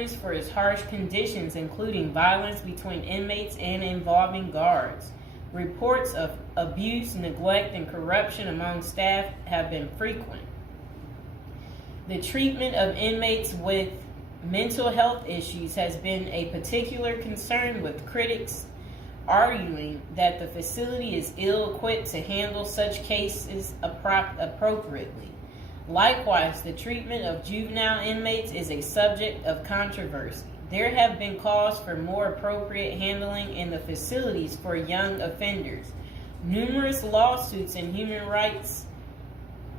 notorious for its harsh conditions, including violence between inmates and involving guards. Reports of abuse, neglect, and corruption among staff have been frequent. The treatment of inmates with mental health issues has been a particular concern, with critics arguing that the facility is ill-equipped to handle such cases appropriately. Likewise, the treatment of juvenile inmates is a subject of controversy. There have been calls for more appropriate handling in the facilities for young offenders. Numerous lawsuits and human rights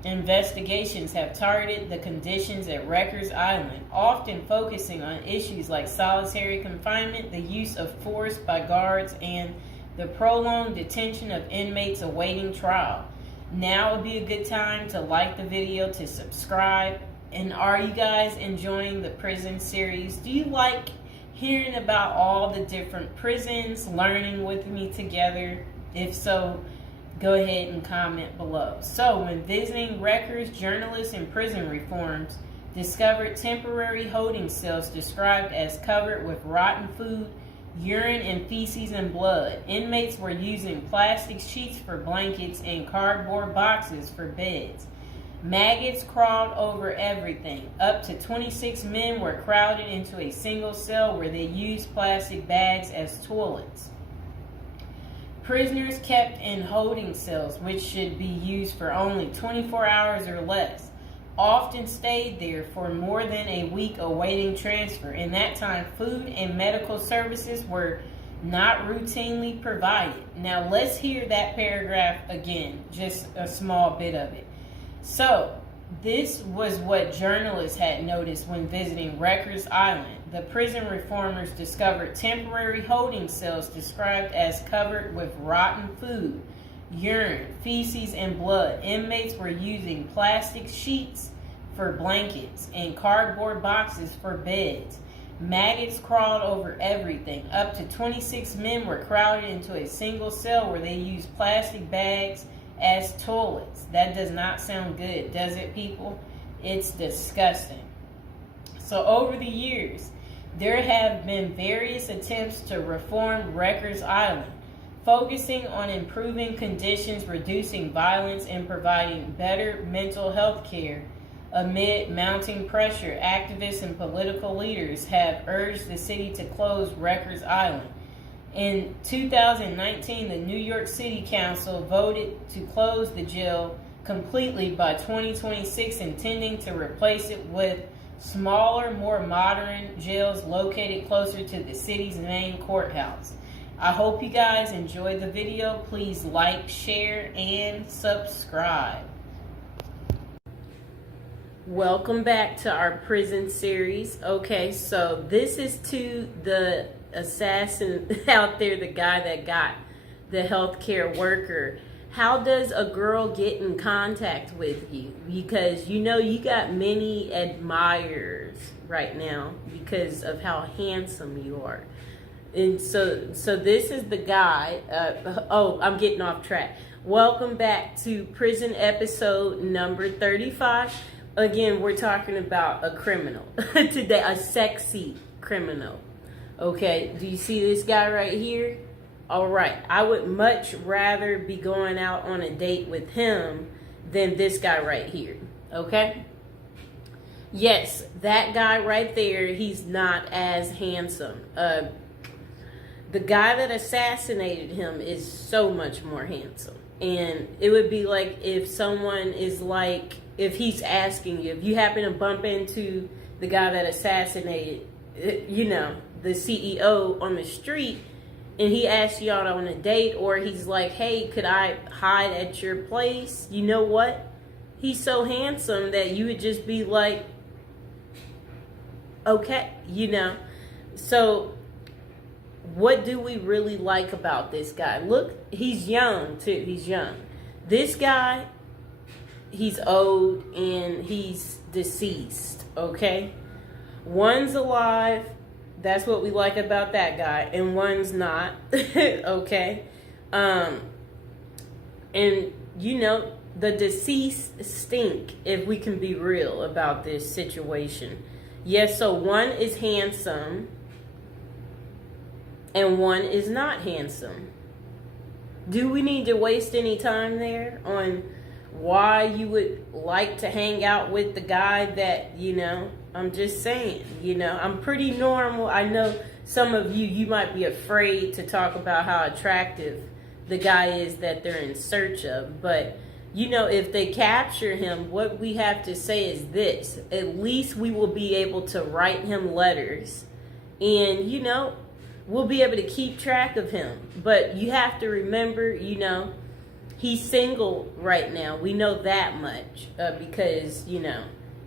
investigations have targeted the conditions at Rikers Island, often focusing on issues like solitary confinement, the use of force by guards, and the prolonged detention of inmates awaiting trial. Now would be a good time to like the video, to subscribe. And are you guys enjoying the prison series? Do you like hearing about all the different prisons, learning with me together? If so, go ahead and comment below. So, when visiting Rikers, journalists and prison reforms discovered temporary holding cells described as covered with rotten food, urine and feces and blood. Inmates were using plastic sheets for blankets and cardboard boxes for beds. Maggots crawled over everything. Up to 26 men were crowded into a single cell where they used plastic bags as toilets. Prisoners kept in holding cells, which should be used for only 24 hours or less, often stayed there for more than a week awaiting transfer. In that time, food and medical services were not routinely provided. Now let's hear that paragraph again, just a small bit of it. So, this was what journalists had noticed when visiting Rikers Island. The prison reformers discovered temporary holding cells described as covered with rotten food, urine, feces, and blood. Inmates were using plastic sheets for blankets and cardboard boxes for beds. Maggots crawled over everything. Up to 26 men were crowded into a single cell where they used plastic bags as toilets. That does not sound good, does it, people? It's disgusting. So over the years, there have been various attempts to reform Rikers Island, focusing on improving conditions, reducing violence, and providing better mental health care. Amid mounting pressure, activists and political leaders have urged the city to close Rikers Island. In 2019, the New York City Council voted to close the jail completely by 2026, intending to replace it with smaller, more modern jails located closer to the city's main courthouse. I hope you guys enjoyed the video. Please like, share, and subscribe. Welcome back to our prison series. Okay, so this is to the assassin out there, the guy that got the healthcare worker. How does a girl get in contact with you? Because you know you got many admirers right now because of how handsome you are. And so this is the guy. I'm getting off track. Welcome back to prison episode number 35. Again, we're talking about a criminal today, a sexy criminal. Okay, do you see this guy right here? All right, I would much rather be going out on a date with him than this guy right here, okay? Yes, that guy right there, he's not as handsome. The guy that assassinated him is so much more handsome. And it would be like if someone is like, if he's asking you, if you happen to bump into the guy that assassinated, you know, the CEO on the street, and he asks you out on a date, or he's like, hey, could I hide at your place? You know what? He's so handsome that you would just be like, okay, you know. So what do we really like about this guy? Look, he's young too. He's young. This guy, he's old and he's deceased, okay? One's alive. That's what we like about that guy. And one's not, okay? And, you know, the deceased stink, if we can be real about this situation. Yes, so one is handsome and one is not handsome. Do we need to waste any time there on why you would like to hang out with the guy that, I'm just saying, I'm pretty normal. I know some of you might be afraid to talk about how attractive the guy is that they're in search of. But, if they capture him, what we have to say is this. At least we will be able to write him letters and, we'll be able to keep track of him. But you have to remember, he's single right now. We know that much because,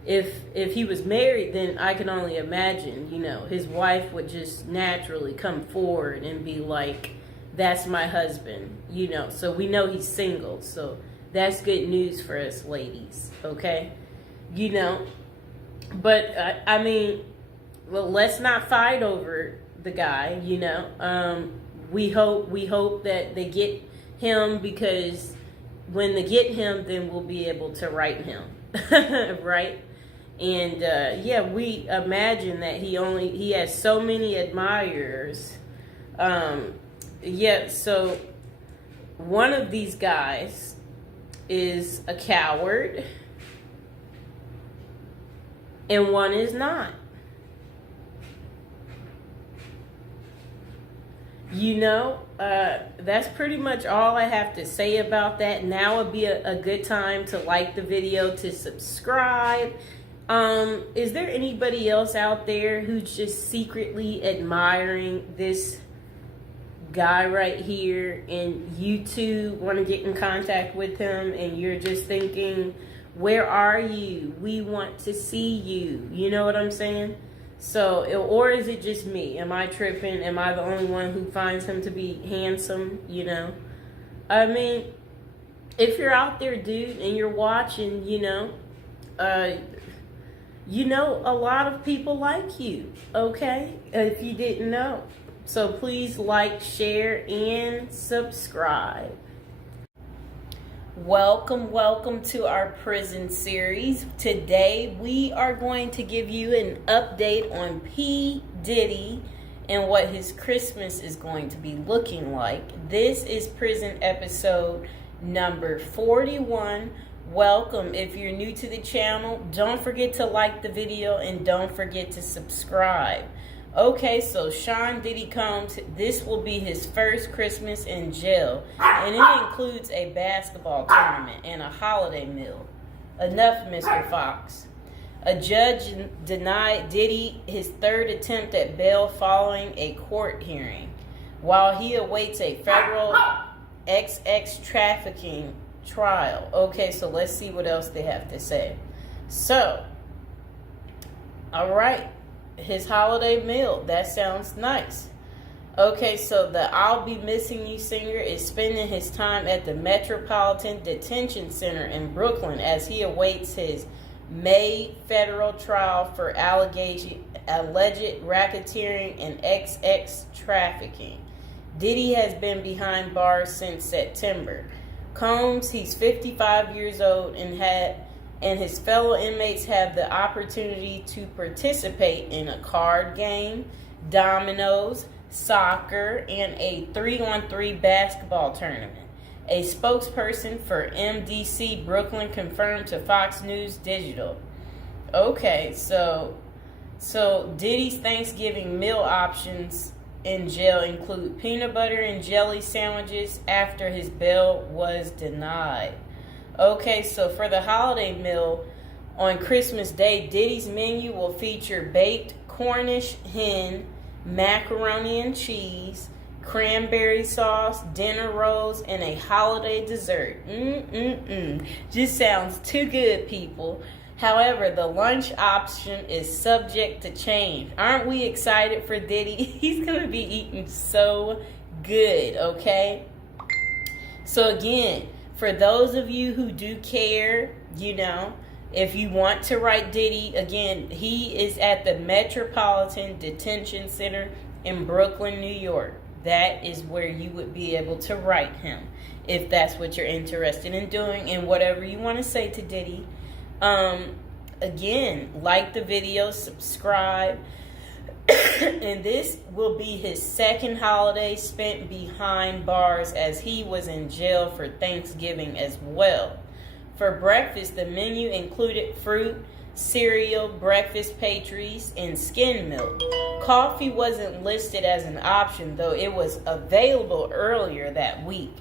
if he was married, then I can only imagine, his wife would just naturally come forward and be like, that's my husband, So we know he's single. So that's good news for us ladies, okay? But, well, let's not fight over the guy, we hope that they get him, because when they get him, then we'll be able to write him, right? And we imagine that he has so many admirers. So one of these guys is a coward and one is not. That's pretty much all I have to say about that. Now would be a good time to like the video, to subscribe. Is there anybody else out there who's just secretly admiring this guy right here, and you too want to get in contact with him, and you're just thinking, where are you? We want to see you. You know what I'm saying? So, or is it just me? Am I tripping? Am I the only one who finds him to be handsome? If you're out there, dude, and you're watching, a lot of people like you, okay? If you didn't know. So please like, share, and subscribe. Welcome to our prison series. Today we are going to give you an update on P. Diddy and what his Christmas is going to be looking like. This is prison episode number 41. Welcome. If you're new to the channel, don't forget to like the video and don't forget to subscribe. Okay, so Sean Diddy Combs, this will be his first Christmas in jail, and it includes a basketball tournament and a holiday meal. Enough, Mr. Fox. A judge denied Diddy his third attempt at bail following a court hearing, while he awaits a federal XX trafficking trial. Okay, so let's see what else they have to say. So, all right. His holiday meal, that sounds nice. Okay, so the I'll Be Missing You singer is spending his time at the Metropolitan Detention Center in Brooklyn as he awaits his May federal trial for alleged racketeering and XX trafficking. Diddy has been behind bars since September. Combs, he's 55 years old and his fellow inmates have the opportunity to participate in a card game, dominoes, soccer, and a 3-on-3 basketball tournament. A spokesperson for MDC Brooklyn confirmed to Fox News Digital. Okay, so Diddy's Thanksgiving meal options in jail include peanut butter and jelly sandwiches after his bail was denied. Okay, so for the holiday meal on Christmas Day, Diddy's menu will feature baked Cornish hen, macaroni and cheese, cranberry sauce, dinner rolls, and a holiday dessert. Just sounds too good, people. However, the lunch option is subject to change. Aren't we excited for Diddy? He's going to be eating so good, okay? So again, for those of you who do care, if you want to write Diddy, again, he is at the Metropolitan Detention Center in Brooklyn, New York. That is where you would be able to write him if that's what you're interested in doing, and whatever you want to say to Diddy. again, like the video, subscribe. And this will be his second holiday spent behind bars, as he was in jail for Thanksgiving as well. For breakfast, the menu included fruit, cereal, breakfast pastries, and skim milk. Coffee wasn't listed as an option, though it was available earlier that week.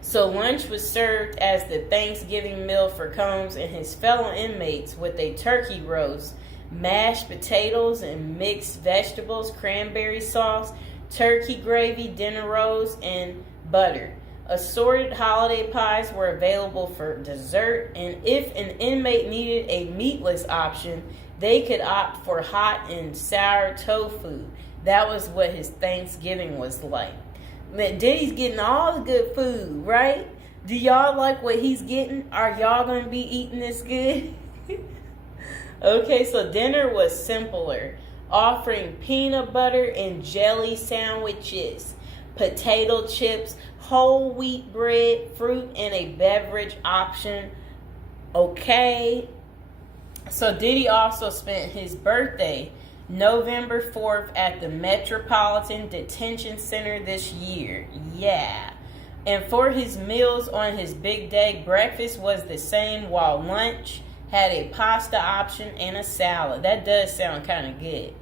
So lunch was served as the Thanksgiving meal for Combs and his fellow inmates, with a turkey roast, mashed potatoes and mixed vegetables, cranberry sauce, turkey gravy, dinner rolls, and butter. Assorted holiday pies were available for dessert, and if an inmate needed a meatless option, they could opt for hot and sour tofu. That was what his Thanksgiving was like. Diddy's getting all the good food, right? Do y'all like what he's getting? Are y'all going to be eating this good? Okay, so dinner was simpler, offering peanut butter and jelly sandwiches, potato chips, whole wheat bread, fruit, and a beverage option. Okay. So Diddy also spent his birthday, November 4th, at the Metropolitan Detention Center this year. Yeah. And for his meals on his big day, breakfast was the same, while lunch had a pasta option and a salad. That does sound kind of good.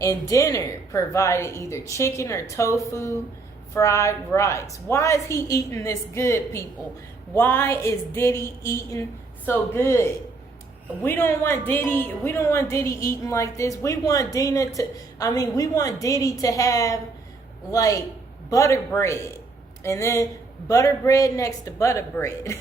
And dinner provided either chicken or tofu, fried rice. Why is he eating this good, people? Why is Diddy eating so good? We don't want Diddy eating like this. We want Diddy to have like butter bread, and then butter bread next to butter bread.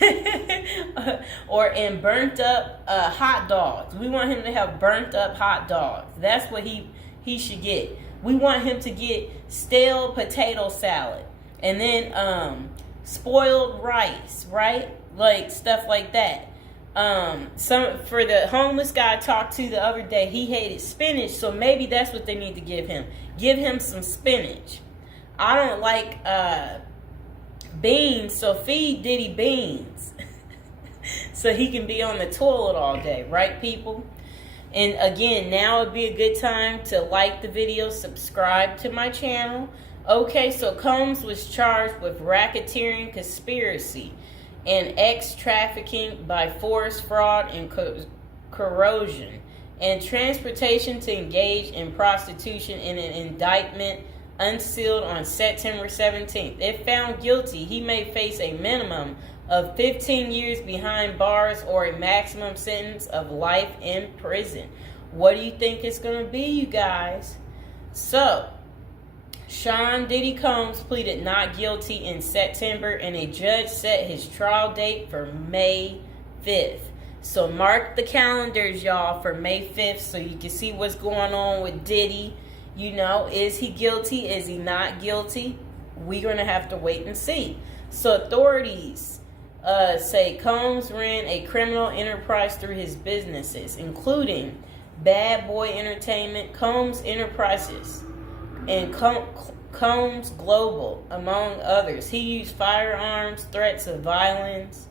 and burnt up hot dogs. We want him to have burnt up hot dogs. That's what he should get. We want him to get stale potato salad, and then spoiled rice, right? Like stuff like that. For the homeless guy I talked to the other day, he hated spinach, so maybe that's what they need to give him. Give him some spinach. I don't like beans, so feed Diddy beans. So he can be on the toilet all day, right, people? And again, now would be a good time to like the video, subscribe to my channel. Okay, so Combs was charged with racketeering, conspiracy, and trafficking by force, fraud, and corrosion, and transportation to engage in prostitution in an indictment unsealed on September 17th. If found guilty, he may face a minimum of 15 years behind bars or a maximum sentence of life in prison. What do you think it's going to be, you guys? So, Sean Diddy Combs pleaded not guilty in September, and a judge set his trial date for May 5th. So mark the calendars, y'all, for May 5th so you can see what's going on with Diddy. You know, is he guilty? Is he not guilty? We're going to have to wait and see. So authorities say Combs ran a criminal enterprise through his businesses, including Bad Boy Entertainment, Combs Enterprises, and Combs Global, among others. He used firearms, threats of violence,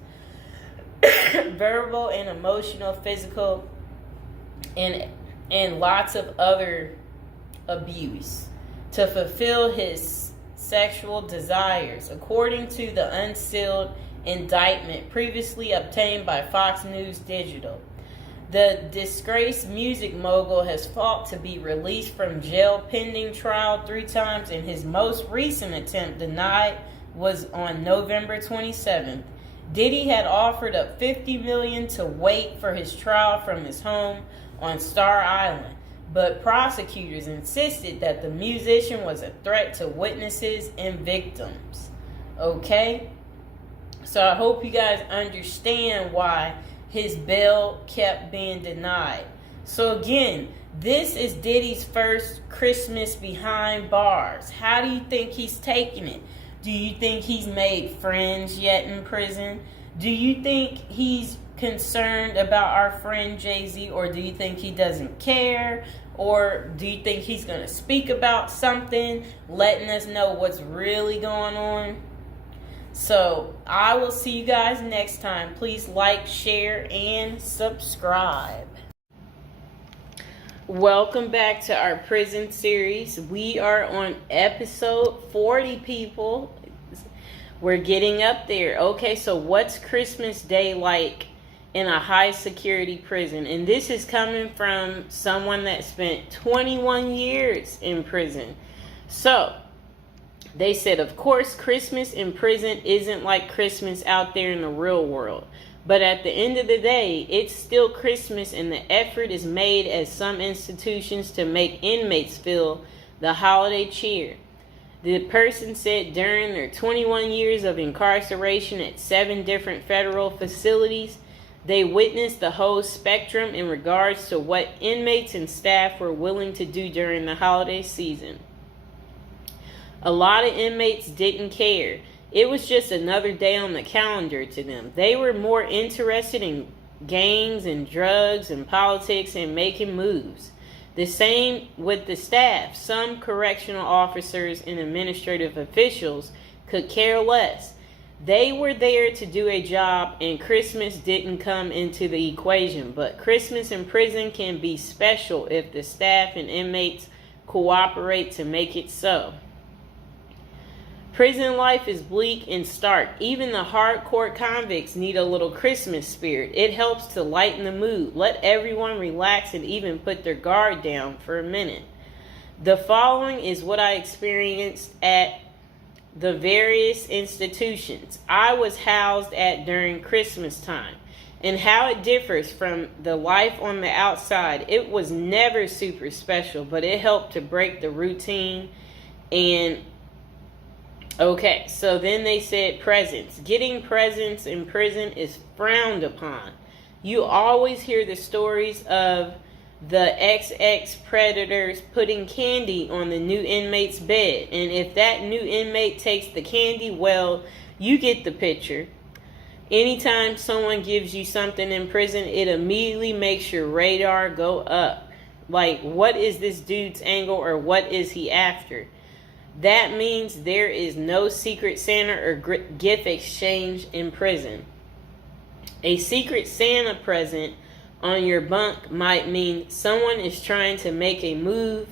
verbal and emotional, physical, and lots of other abuse to fulfill his sexual desires, according to the unsealed indictment previously obtained by Fox News Digital. The disgraced music mogul has fought to be released from jail pending trial 3 times, and his most recent attempt, denied, was on November 27th. Diddy had offered up $50 million to wait for his trial from his home on Star Island, but prosecutors insisted that the musician was a threat to witnesses and victims. Okay? So I hope you guys understand why his bail kept being denied. So again, this is Diddy's first Christmas behind bars. How do you think he's taking it? Do you think he's made friends yet in prison? Do you think he's concerned about our friend Jay-Z, or do you think he doesn't care? Or do you think he's going to speak about something, letting us know what's really going on? So I will see you guys next time. Please like, share, and subscribe. Welcome back to our prison series. We are on episode 40, people. We're getting up there. Okay, so what's Christmas Day like in a high security prison? And this is coming from someone that spent 21 years in prison. So they said, of course, Christmas in prison isn't like Christmas out there in the real world. But at the end of the day, it's still Christmas, and the effort is made at some institutions to make inmates feel the holiday cheer. The person said during their 21 years of incarceration at 7 different federal facilities, they witnessed the whole spectrum in regards to what inmates and staff were willing to do during the holiday season. A lot of inmates didn't care. It was just another day on the calendar to them. They were more interested in gangs and drugs and politics and making moves. The same with the staff. Some correctional officers and administrative officials could care less. They were there to do a job, and Christmas didn't come into the equation. But Christmas in prison can be special if the staff and inmates cooperate to make it so. Prison life is bleak and stark. Even the hardcore convicts need a little Christmas spirit. It helps to lighten the mood, let everyone relax, and even put their guard down for a minute. The following is what I experienced at the various institutions I was housed at during Christmas time, and how it differs from the life on the outside. It was never super special, but it helped to break the routine. And okay, so then they said presents. Getting presents in prison is frowned upon. You always hear the stories of the XX predators putting candy on the new inmate's bed. And if that new inmate takes the candy, well, you get the picture. Anytime someone gives you something in prison, it immediately makes your radar go up. Like, what is this dude's angle, or what is he after? That means there is no secret Santa or gift exchange in prison. A secret Santa present on your bunk might mean someone is trying to make a move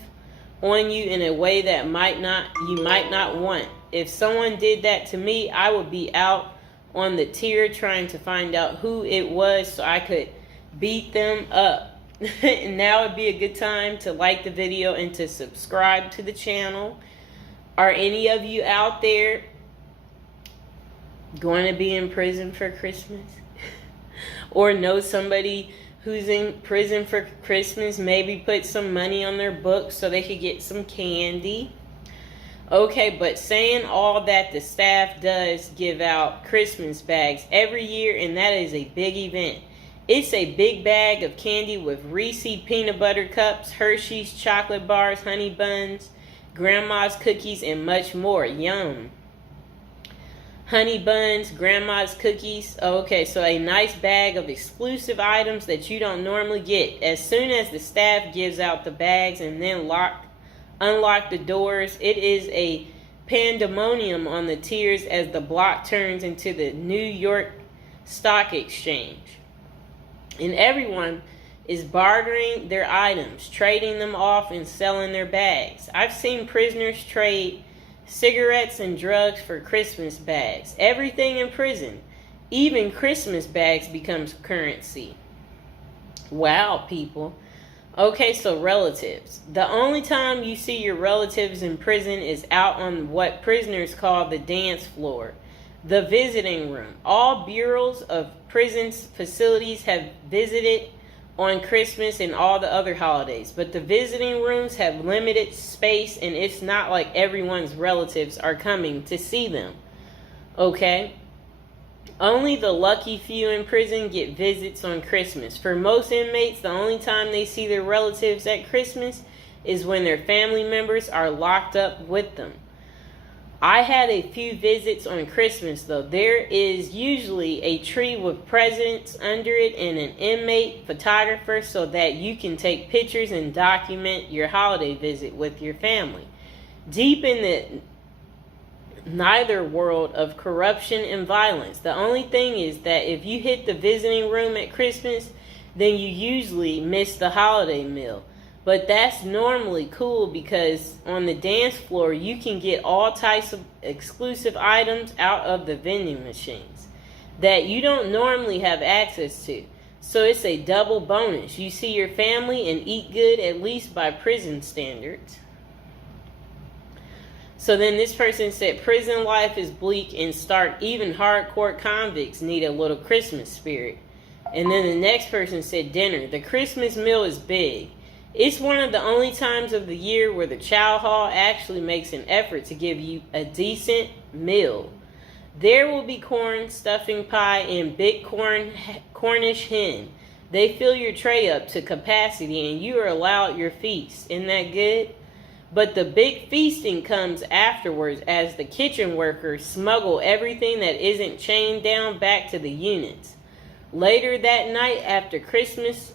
on you in a way that you might not want. If someone did that to me, I would be out on the tier trying to find out who it was so I could beat them up. And now would be a good time to like the video and to subscribe to the channel. Are any of you out there going to be in prison for Christmas? Or know somebody who's in prison for Christmas? Maybe put some money on their books so they could get some candy. Okay, but saying all that, the staff does give out Christmas bags every year, and that is a big event. It's a big bag of candy with Reese's peanut butter cups, Hershey's chocolate bars, honey buns, grandma's cookies, and much more. Yum. Honey buns, grandma's cookies. Okay, so a nice bag of exclusive items that you don't normally get. As soon as the staff gives out the bags and then unlock the doors, it is a pandemonium on the tiers as the block turns into the New York Stock Exchange. And everyone is bartering their items, trading them off, and selling their bags. I've seen prisoners trade cigarettes and drugs for Christmas bags. Everything in prison, even Christmas bags, becomes currency. Wow, people. Okay, so relatives. The only time you see your relatives in prison is out on what prisoners call the dance floor, the visiting room. All bureaus of prison facilities have visited on Christmas and all the other holidays, but the visiting rooms have limited space, and it's not like everyone's relatives are coming to see them. Okay? Only the lucky few in prison get visits on Christmas. For most inmates, the only time they see their relatives at Christmas is when their family members are locked up with them. I had a few visits on Christmas, though. There is usually a tree with presents under it and an inmate photographer so that you can take pictures and document your holiday visit with your family. Deep in neither world of corruption and violence. The only thing is that if you hit the visiting room at Christmas, then you usually miss the holiday meal. But that's normally cool because on the dance floor, you can get all types of exclusive items out of the vending machines that you don't normally have access to. So it's a double bonus. You see your family and eat good, at least by prison standards. So then this person said, prison life is bleak and stark. Even hardcore convicts need a little Christmas spirit. And then the next person said, dinner. The Christmas meal is big. It's one of the only times of the year where the chow hall actually makes an effort to give you a decent meal. There will be corn, stuffing pie, and big Cornish hen. They fill your tray up to capacity and you are allowed your feast. Isn't that good? But the big feasting comes afterwards as the kitchen workers smuggle everything that isn't chained down back to the units. Later that night after Christmas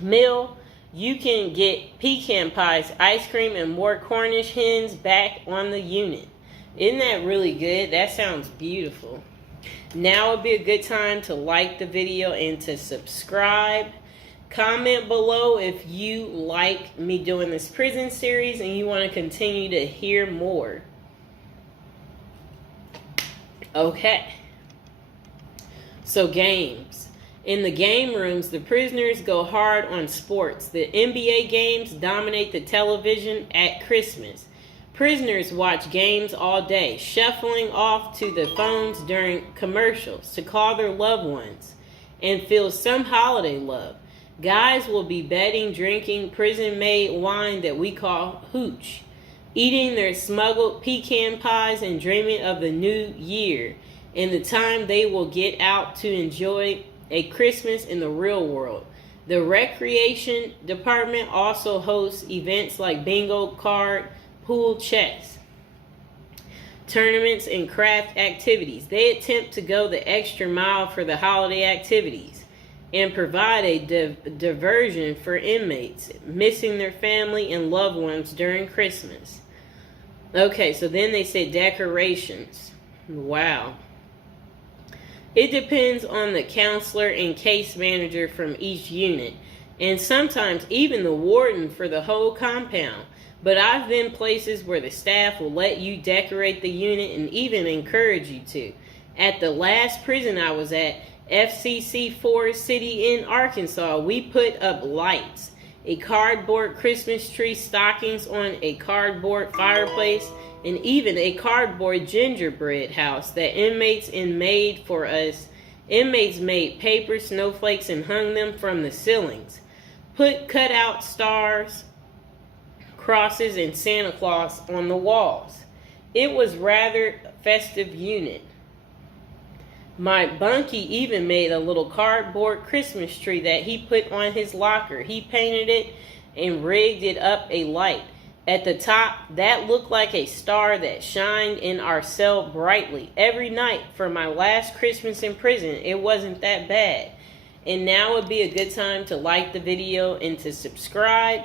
meal, you can get pecan pies, ice cream, and more Cornish hens back on the unit. Isn't that really good? That sounds beautiful. Now would be a good time to like the video and to subscribe. Comment below if you like me doing this prison series and you want to continue to hear more. Okay. So games. In the game rooms, the prisoners go hard on sports. The NBA games dominate the television at Christmas. Prisoners watch games all day, shuffling off to the phones during commercials to call their loved ones and feel some holiday love. Guys will be betting, drinking prison-made wine that we call hooch, eating their smuggled pecan pies and dreaming of the new year and the time they will get out to enjoy a Christmas in the real world. The recreation department also hosts events like bingo card, pool, chess, tournaments, and craft activities. They attempt to go the extra mile for the holiday activities and provide a diversion for inmates missing their family and loved ones during Christmas. Okay, so then they say decorations. Wow. It depends on the counselor and case manager from each unit, and sometimes even the warden for the whole compound. But I've been places where the staff will let you decorate the unit and even encourage you to. At the last prison I was at, FCC Forest City in Arkansas, we put up lights, a cardboard Christmas tree, stockings on a cardboard fireplace, and even a cardboard gingerbread house that inmates made for us. Inmates made paper snowflakes and hung them from the ceilings. Put cutout stars, crosses, and Santa Claus on the walls. It was rather festive unit. My bunkie even made a little cardboard Christmas tree that he put on his locker. He painted it and rigged it up a light. At the top, that looked like a star that shined in our cell brightly. Every night for my last Christmas in prison, it wasn't that bad. And now would be a good time to like the video and to subscribe.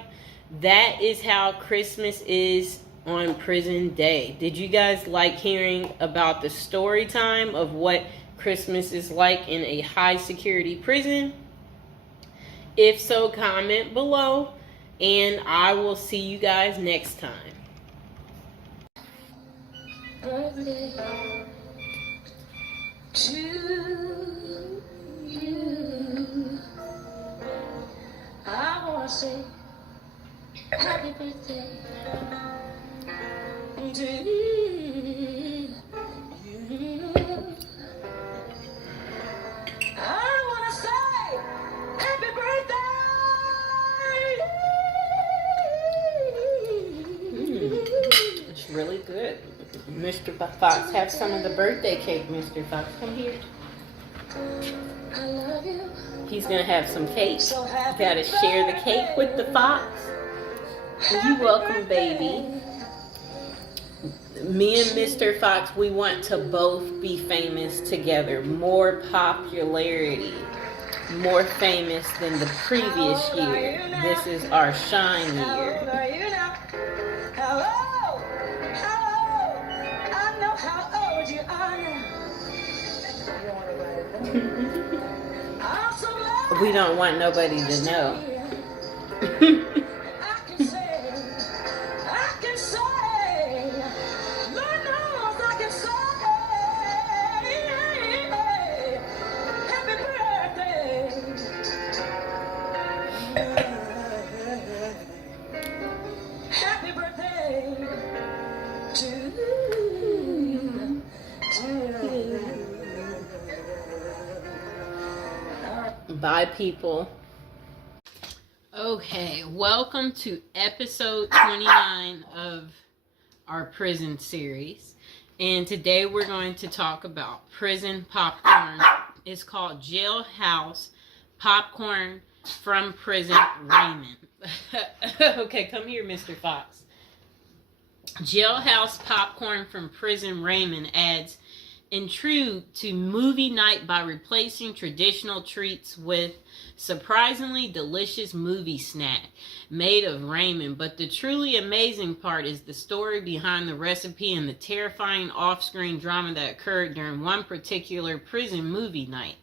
That is how Christmas is on prison day. Did you guys like hearing about the story time of what Christmas is like in a high security prison? If so, comment below, and I will see you guys next time. Birthday to you. I want to say happy birthday to you. I want to say happy birthday. It's really good. Mr. Fox, have some of the birthday cake, Mr. Fox. Come here. I love you. He's going to have some cake. So you got to share the cake with the fox. You're welcome, baby. Me and Mr. Fox, we want to both be famous together. More popularity. More famous than the previous year. This is our shine year. but we don't want nobody to know. Bye, people. Okay, welcome to episode 29 of our prison series. And today we're going to talk about prison popcorn. It's called Jailhouse Popcorn from Prison Raymond. Okay, come here, Mr. Fox. Jailhouse Popcorn from Prison Raymond adds intrigue to movie night by replacing traditional treats with surprisingly delicious movie snack made of Raymond. But the truly amazing part is the story behind the recipe and the terrifying off-screen drama that occurred during one particular prison movie night.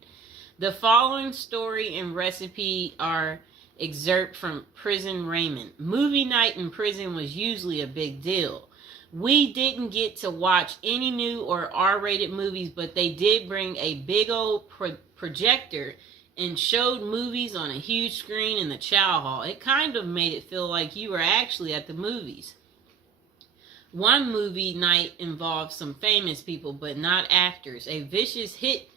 The following story and recipe are excerpt from Prison Raymond. Movie night in prison was usually a big deal. We didn't get to watch any new or R-rated movies, but they did bring a big old projector and showed movies on a huge screen in the chow hall. It kind of made it feel like you were actually at the movies. One movie night involved some famous people, but not actors. A vicious hit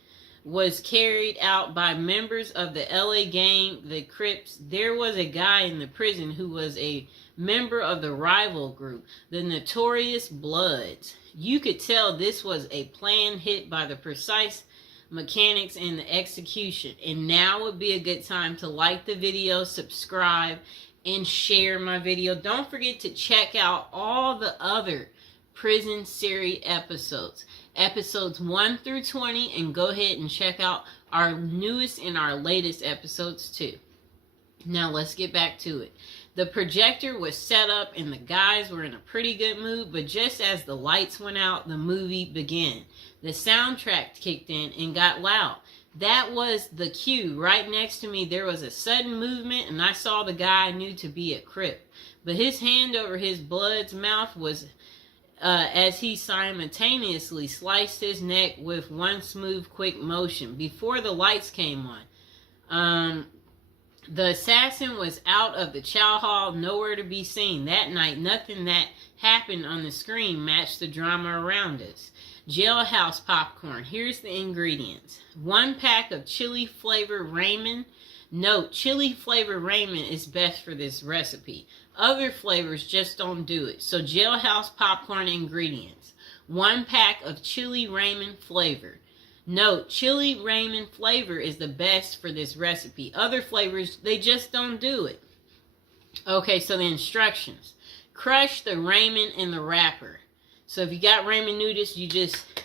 was carried out by members of the LA gang, the Crips. There was a guy in the prison who was a member of the rival group, the Notorious Bloods. You could tell this was a planned hit by the precise mechanics and the execution. And now would be a good time to like the video, subscribe, and share my video. Don't forget to check out all the other prison series episodes. Episodes 1 through 20, and go ahead and check out our newest and our latest episodes too. Now let's get back to it. The projector was set up and the guys were in a pretty good mood, but just as the lights went out, the movie began. The soundtrack kicked in and got loud. That was the cue. Right next to me, there was a sudden movement, and I saw the guy I knew to be a Crip. But his hand over his blood's mouth was as he simultaneously sliced his neck with one smooth, quick motion. Before the lights came on, the assassin was out of the chow hall, nowhere to be seen. That night, nothing that happened on the screen matched the drama around us. Jailhouse popcorn. Here's the ingredients. 1 pack of chili flavor Raymond. Note, chili flavor Raymond is best for this recipe. Other flavors just don't do it. So Jailhouse popcorn ingredients. 1 pack of chili Raymond flavor. Note, chili Raymond flavor is the best for this recipe. Other flavors, they just don't do it. Okay, so the instructions. Crush the Raymond in the wrapper. So if you got Raymond noodles, you just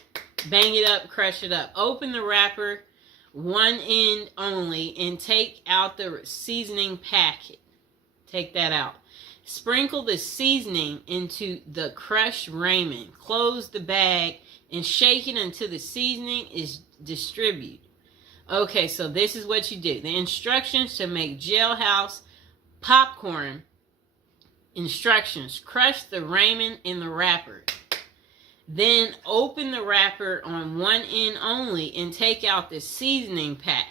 bang it up, crush it up. Open the wrapper, one end only, and take out the seasoning packet. Take that out. Sprinkle the seasoning into the crushed Raymond. Close the bag and shake it until the seasoning is distributed. Okay, so this is what you do. The instructions to make Jailhouse popcorn. Instructions. Crush the Raymond in the wrapper. Then open the wrapper on one end only and take out the seasoning pack.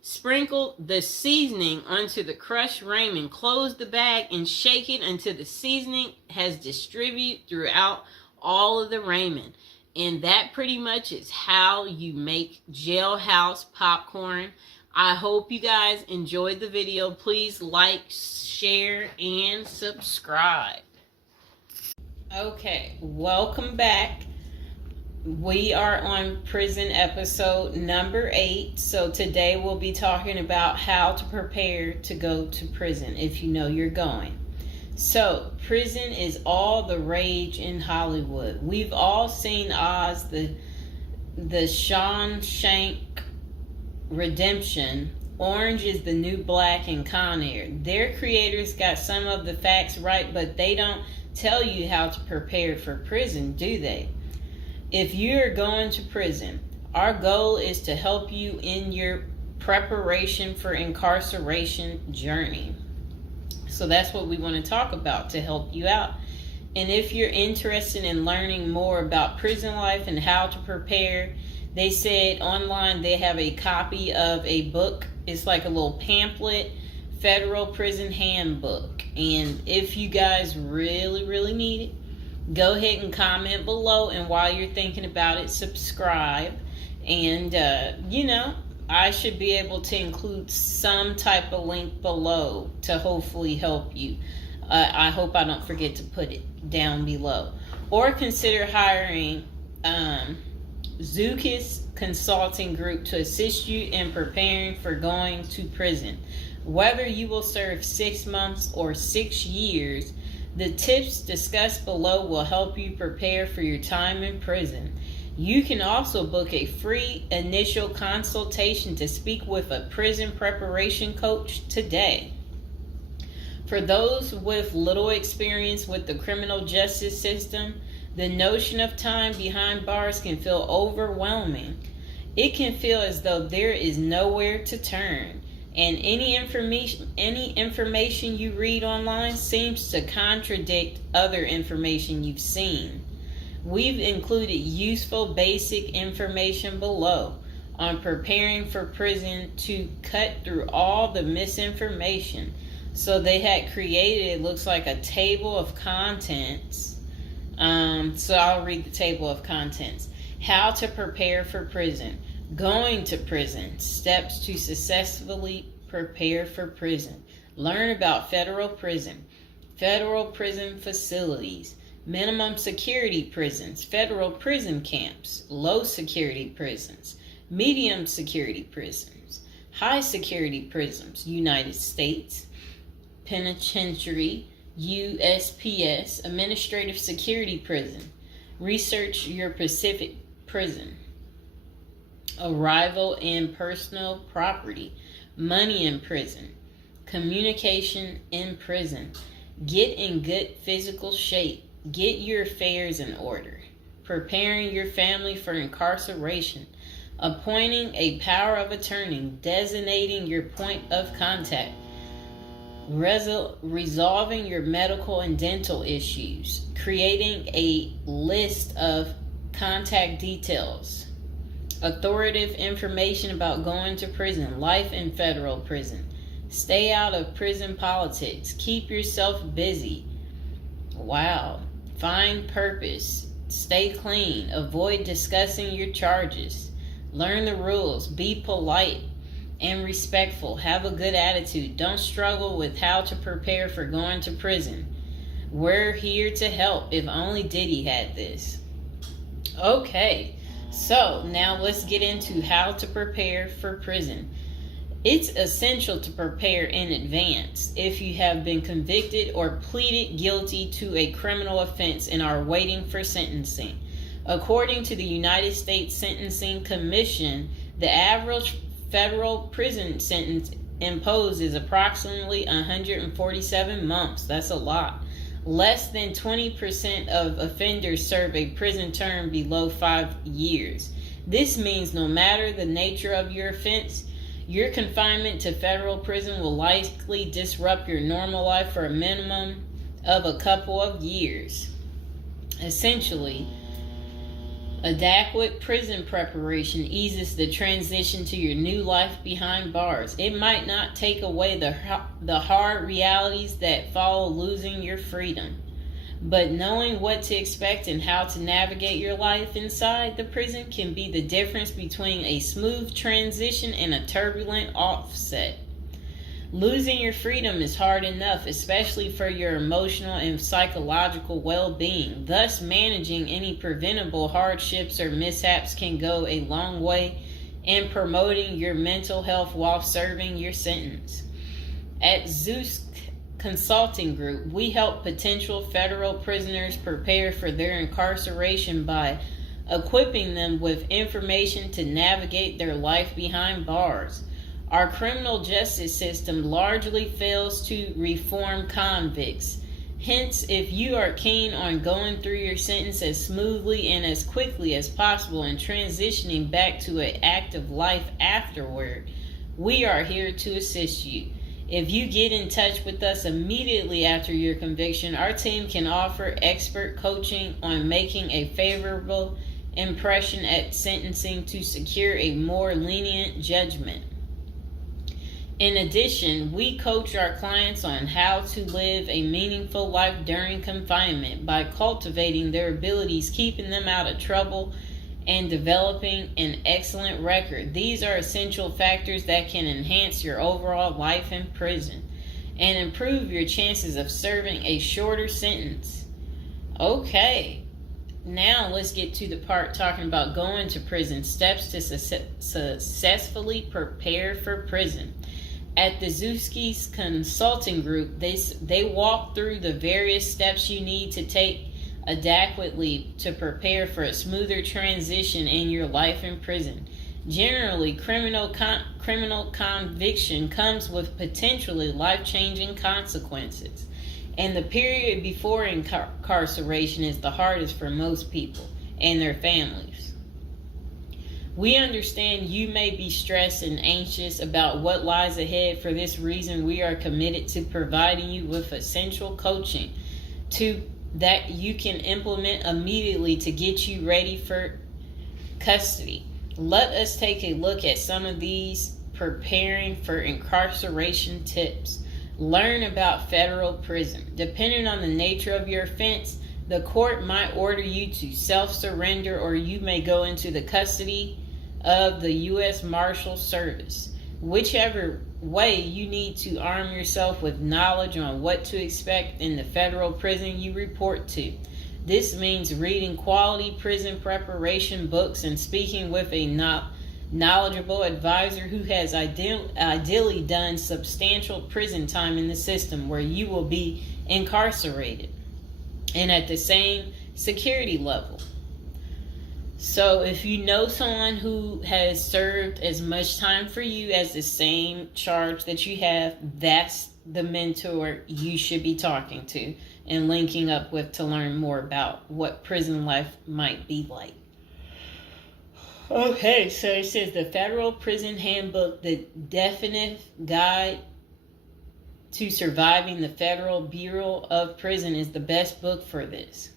Sprinkle the seasoning onto the crushed Raymond. Close the bag and shake it until the seasoning has distributed throughout all of the Raymond. And that pretty much is how you make Jailhouse popcorn. I hope you guys enjoyed the video. Please like, share, and subscribe. Okay, welcome back. We are on prison episode number 8. So today we'll be talking about how to prepare to go to prison if you know you're going. So, prison is all the rage in Hollywood. We've all seen Oz, the Shawshank Redemption, Orange is the New Black, and Con Air. Their creators got some of the facts right, but they don't tell you how to prepare for prison, do they? If you're going to prison, our goal is to help you in your preparation for incarceration journey. So that's what we want to talk about to help you out. And if you're interested in learning more about prison life and how to prepare, they said online they have a copy of a book. It's like a little pamphlet, Federal Prison Handbook. And if you guys really need it, go ahead and comment below. And while you're thinking about it, subscribe. And, I should be able to include some type of link below to hopefully help you. I hope I don't forget to put it down below. Or consider hiring Zukis Consulting Group to assist you in preparing for going to prison. Whether you will serve 6 months or 6 years, the tips discussed below will help you prepare for your time in prison. You can also book a free initial consultation to speak with a prison preparation coach today. For those with little experience with the criminal justice system, the notion of time behind bars can feel overwhelming. It can feel as though there is nowhere to turn, and any information you read online seems to contradict other information you've seen. We've included useful basic information below on preparing for prison to cut through all the misinformation. So they had created, it looks like a table of contents. So I'll read the table of contents. How to prepare for prison. Going to prison. Steps to successfully prepare for prison. Learn about federal prison. Federal prison facilities. Minimum security prisons, federal prison camps, low security prisons, medium security prisons, high security prisons, United States Penitentiary, USPS, administrative security prison, research your Pacific prison, arrival and personal property, money in prison, communication in prison, get in good physical shape. Get your affairs in order. Preparing your family for incarceration. Appointing a power of attorney. Designating your point of contact. Resolving your medical and dental issues. Creating a list of contact details. Authoritative information about going to prison. Life in federal prison. Stay out of prison politics. Keep yourself busy. Wow. Find purpose. Stay clean. Avoid discussing your charges. Learn the rules. Be polite and respectful. Have a good attitude. Don't struggle with how to prepare for going to prison. We're here to help. If only Diddy had this. Okay, so now let's get into how to prepare for prison. It's essential to prepare in advance if you have been convicted or pleaded guilty to a criminal offense and are waiting for sentencing. According to the United States Sentencing Commission, the average federal prison sentence imposed is approximately 147 months. That's a lot. Less than 20% of offenders serve a prison term below 5 years. This means no matter the nature of your offense, your confinement to federal prison will likely disrupt your normal life for a minimum of a couple of years. Essentially, adequate prison preparation eases the transition to your new life behind bars. It might not take away the hard realities that follow losing your freedom, but knowing what to expect and how to navigate your life inside the prison can be the difference between a smooth transition and a turbulent offset. Losing your freedom is hard enough, especially for your emotional and psychological well-being. Thus, managing any preventable hardships or mishaps can go a long way in promoting your mental health while serving your sentence. At Zeus Consulting Group, we help potential federal prisoners prepare for their incarceration by equipping them with information to navigate their life behind bars. Our criminal justice system largely fails to reform convicts. Hence, if you are keen on going through your sentence as smoothly and as quickly as possible and transitioning back to an active life afterward, We are here to assist you. If you get in touch with us immediately after your conviction, our team can offer expert coaching on making a favorable impression at sentencing to secure a more lenient judgment. In addition, we coach our clients on how to live a meaningful life during confinement by cultivating their abilities, keeping them out of trouble, and developing an excellent record. These are essential factors that can enhance your overall life in prison and improve your chances of serving a shorter sentence. Okay, now let's get to the part talking about going to prison, steps to successfully prepare for prison. At the Zuski's Consulting Group, they walk through the various steps you need to take adequately to prepare for a smoother transition in your life in prison. Generally, criminal conviction comes with potentially life-changing consequences, and the period before incarceration is the hardest for most people and their families. We understand you may be stressed and anxious about what lies ahead. For this reason, we are committed to providing you with essential coaching that you can implement immediately to get you ready for custody. Let us take a look at some of these preparing for incarceration tips. Learn about federal prison. Depending on the nature of your offense, the court might order you to self-surrender, or you may go into the custody of the U.S. Marshal Service. Whichever way, you need to arm yourself with knowledge on what to expect in the federal prison you report to. This means reading quality prison preparation books and speaking with a knowledgeable advisor who has ideally done substantial prison time in the system where you will be incarcerated and at the same security level. So if you know someone who has served as much time for you as the same charge that you have, that's the mentor you should be talking to and linking up with to learn more about what prison life might be like. Okay, so it says the Federal Prison Handbook, the definitive guide to surviving the Federal Bureau of Prison, is the best book for this.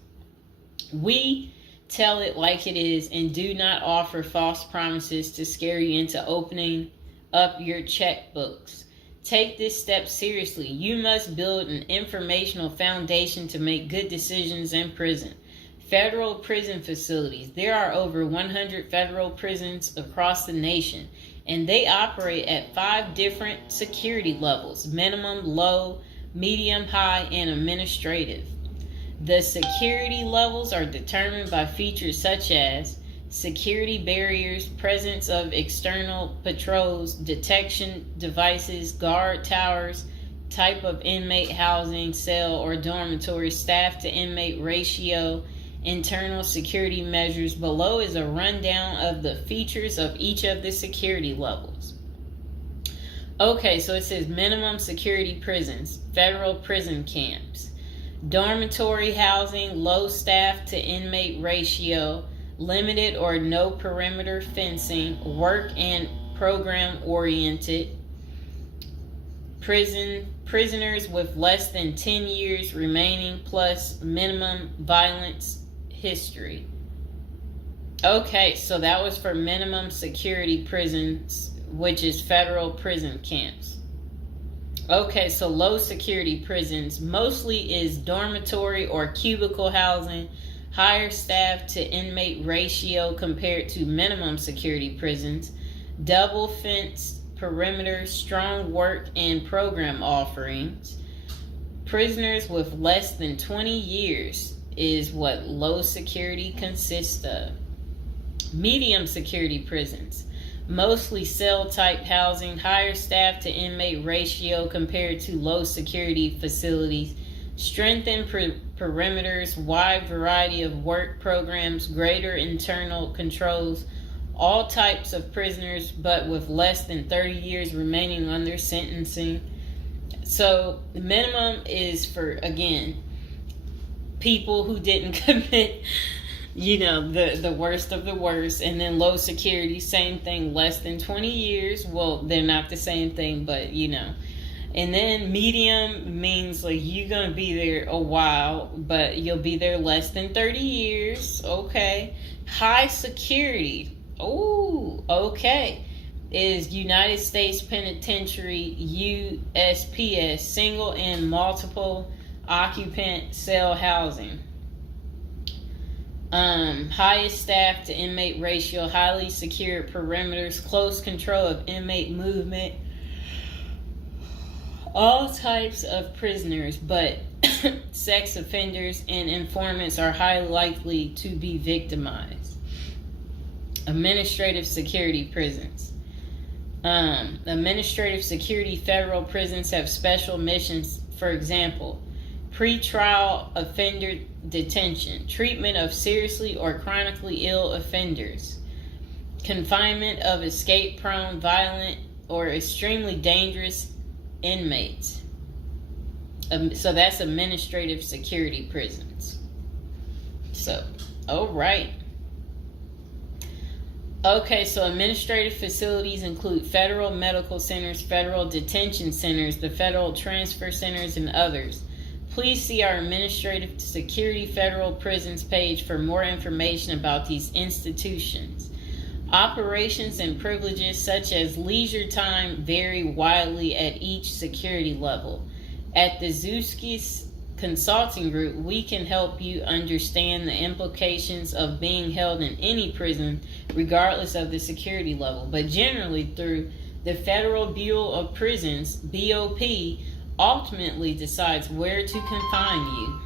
We tell it like it is and do not offer false promises to scare you into opening up your checkbooks. Take this step seriously. You must build an informational foundation to make good decisions in prison. Federal prison facilities. There are over 100 federal prisons across the nation, and they operate at 5 different security levels: minimum, low, medium, high, and administrative. The security levels are determined by features such as security barriers, presence of external patrols, detection devices, guard towers, type of inmate housing, cell or dormitory, staff to inmate ratio, internal security measures. Below is a rundown of the features of each of the security levels. Okay, so it says minimum security prisons, federal prison camps. Dormitory housing, low staff to inmate ratio, limited or no perimeter fencing, work and program oriented. Prisoners with less than 10 years remaining plus minimum violence history. Okay, so that was for minimum security prisons, which is federal prison camps. Okay, so low security prisons mostly is dormitory or cubicle housing, higher staff to inmate ratio compared to minimum security prisons, double fenced perimeter, strong work and program offerings. Prisoners with less than 20 years is what low security consists of. Medium security prisons, mostly cell type housing, higher staff to inmate ratio compared to low security facilities, strengthened perimeters, wide variety of work programs, greater internal controls, all types of prisoners but with less than 30 years remaining on their sentencing. So the minimum is for, again, people who didn't commit The worst of the worst. And then low security, same thing, less than 20 years. Well, they're not the same thing, but And then medium means like you're going to be there a while, but you'll be there less than 30 years. Okay. High security. Oh, okay. Is United States Penitentiary, USPS, single and multiple occupant cell housing. Highest staff to inmate ratio, highly secure perimeters, close control of inmate movement, all types of prisoners, but sex offenders and informants are highly likely to be victimized. Administrative security prisons. Administrative security federal prisons have special missions, for example, pretrial offender detention, treatment of seriously or chronically ill offenders, confinement of escape-prone, violent, or extremely dangerous inmates. So that's administrative security prisons. So, all right. Okay, so administrative facilities include federal medical centers, federal detention centers, the federal transfer centers, and others. Please see our Administrative Security Federal Prisons page for more information about these institutions. Operations and privileges such as leisure time vary widely at each security level. At the Zuskis Consulting Group, we can help you understand the implications of being held in any prison, regardless of the security level. But generally, through the Federal Bureau of Prisons, BOP, ultimately decides where to confine you.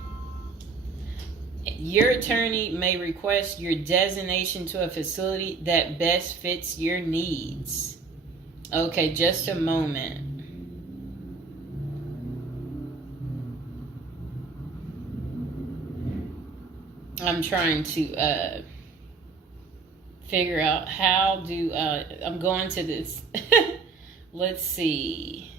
Your attorney may request your designation to a facility that best fits your needs. Okay, just a moment. I'm trying to figure out how do I'm going to this. Let's see.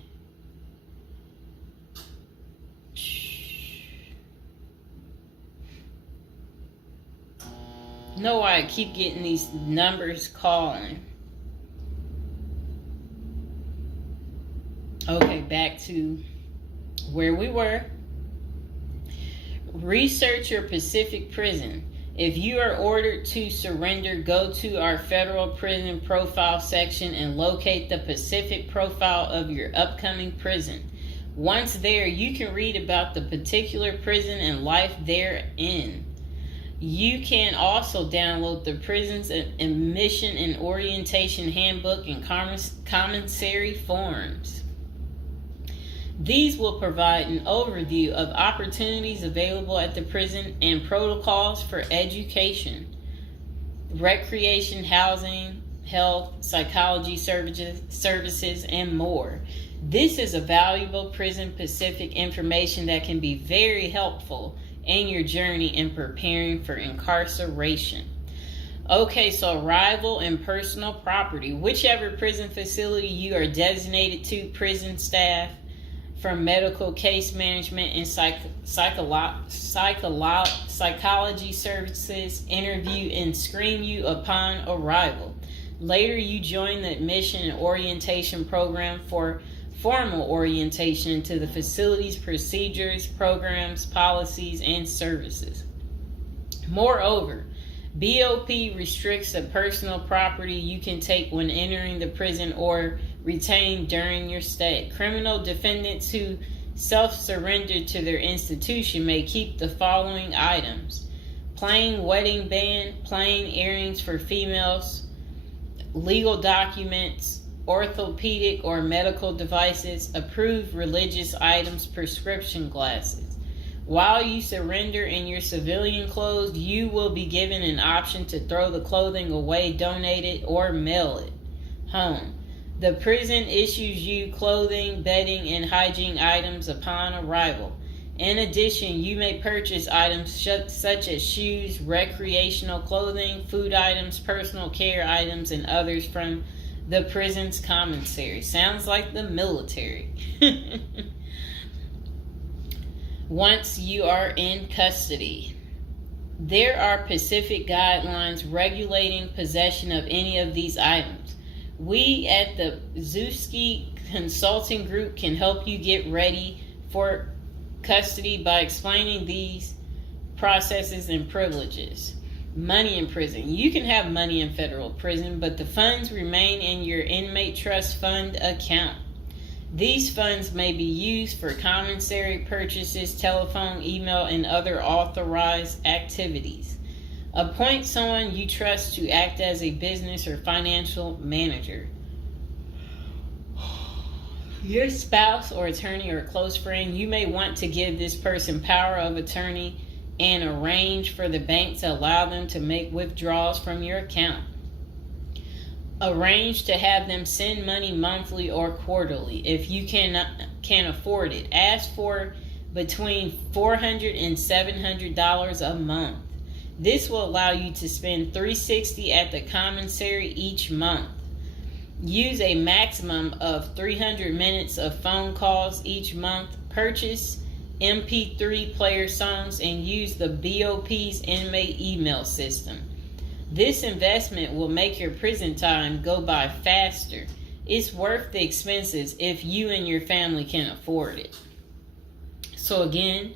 Know why I keep getting these numbers calling. Okay, back to where we were. Research your Pacific prison. If you are ordered to surrender, go to our federal prison profile section and locate the Pacific profile of your upcoming prison. Once there, you can read about the particular prison and life therein. You can also download the prison's admission and orientation handbook and commissary forms. These will provide an overview of opportunities available at the prison and protocols for education, recreation, housing, health, psychology services, and more. This is a valuable Prison Pacific information that can be very helpful in your journey in preparing for incarceration. Okay, so arrival and personal property. Whichever prison facility you are designated to, prison staff from medical case management and psychology services interview and screen you upon arrival. Later, you join the admission and orientation program for formal orientation into the facility's procedures, programs, policies, and services. Moreover, BOP restricts the personal property you can take when entering the prison or retain during your stay. Criminal defendants who self-surrender to their institution may keep the following items: plain wedding band, plain earrings for females, legal documents, orthopedic or medical devices, approved religious items, prescription glasses. While you surrender in your civilian clothes, you will be given an option to throw the clothing away, donate it, or mail it home. The prison issues you clothing, bedding, and hygiene items upon arrival. In addition, you may purchase items such as shoes, recreational clothing, food items, personal care items, and others from the prison's commissary. Sounds like the military. Once you are in custody. There are specific guidelines regulating possession of any of these items. We at the Zuski Consulting Group can help you get ready for custody by explaining these processes and privileges. Money in prison. You can have money in federal prison, but the funds remain in your inmate trust fund account. These funds may be used for commissary purchases, telephone, email, and other authorized activities. Appoint someone you trust to act as a business or financial manager. Your spouse or attorney or close friend, you may want to give this person power of attorney and arrange for the bank to allow them to make withdrawals from your account. Arrange to have them send money monthly or quarterly if you can afford it. Ask for between $400 and $700 a month. This will allow you to spend $360 at the commissary each month. Use a maximum of 300 minutes of phone calls each month. Purchase MP3 player songs and use the BOP's inmate email system. This investment will make your prison time go by faster. It's worth the expenses if you and your family can afford it. So again,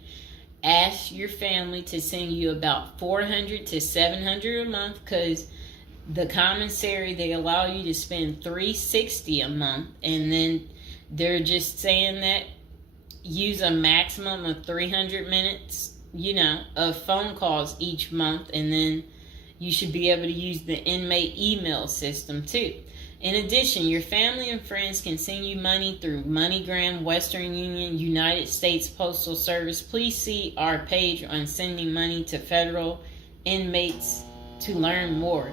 ask your family to send you about $400 to $700 a month, because the commissary, they allow you to spend $360 a month, and then they're just saying that use a maximum of 300 minutes, of phone calls each month, and then you should be able to use the inmate email system too. In addition, your family and friends can send you money through MoneyGram, Western Union, United States Postal Service. Please see our page on sending money to federal inmates to learn more.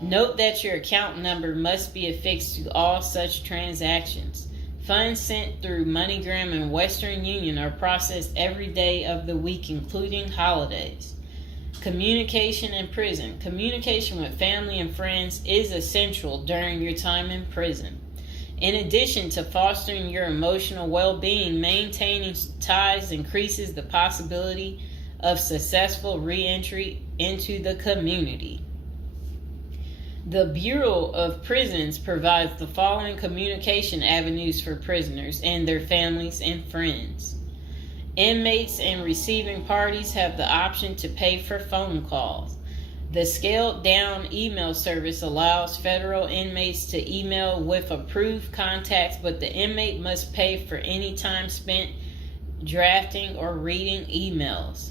Note that your account number must be affixed to all such transactions. Funds sent through MoneyGram and Western Union are processed every day of the week, including holidays. Communication in prison. Communication with family and friends is essential during your time in prison. In addition to fostering your emotional well-being, maintaining ties increases the possibility of successful re-entry into the community. The Bureau of Prisons provides the following communication avenues for prisoners and their families and friends. Inmates and receiving parties have the option to pay for phone calls. The scaled-down email service allows federal inmates to email with approved contacts, but the inmate must pay for any time spent drafting or reading emails.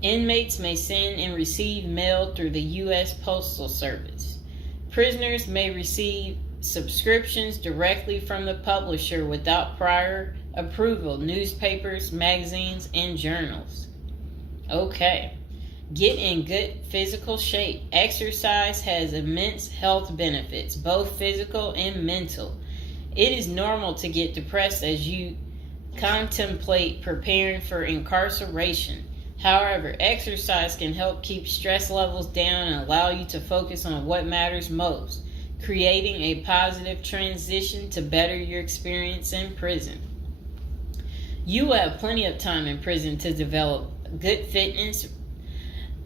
Inmates may send and receive mail through the U.S. Postal Service. Prisoners may receive subscriptions directly from the publisher without prior approval, newspapers, magazines, and journals. Okay. Get in good physical shape. Exercise has immense health benefits, both physical and mental. It is normal to get depressed as you contemplate preparing for incarceration. However, exercise can help keep stress levels down and allow you to focus on what matters most, creating a positive transition to better your experience in prison. You will have plenty of time in prison to develop good fitness.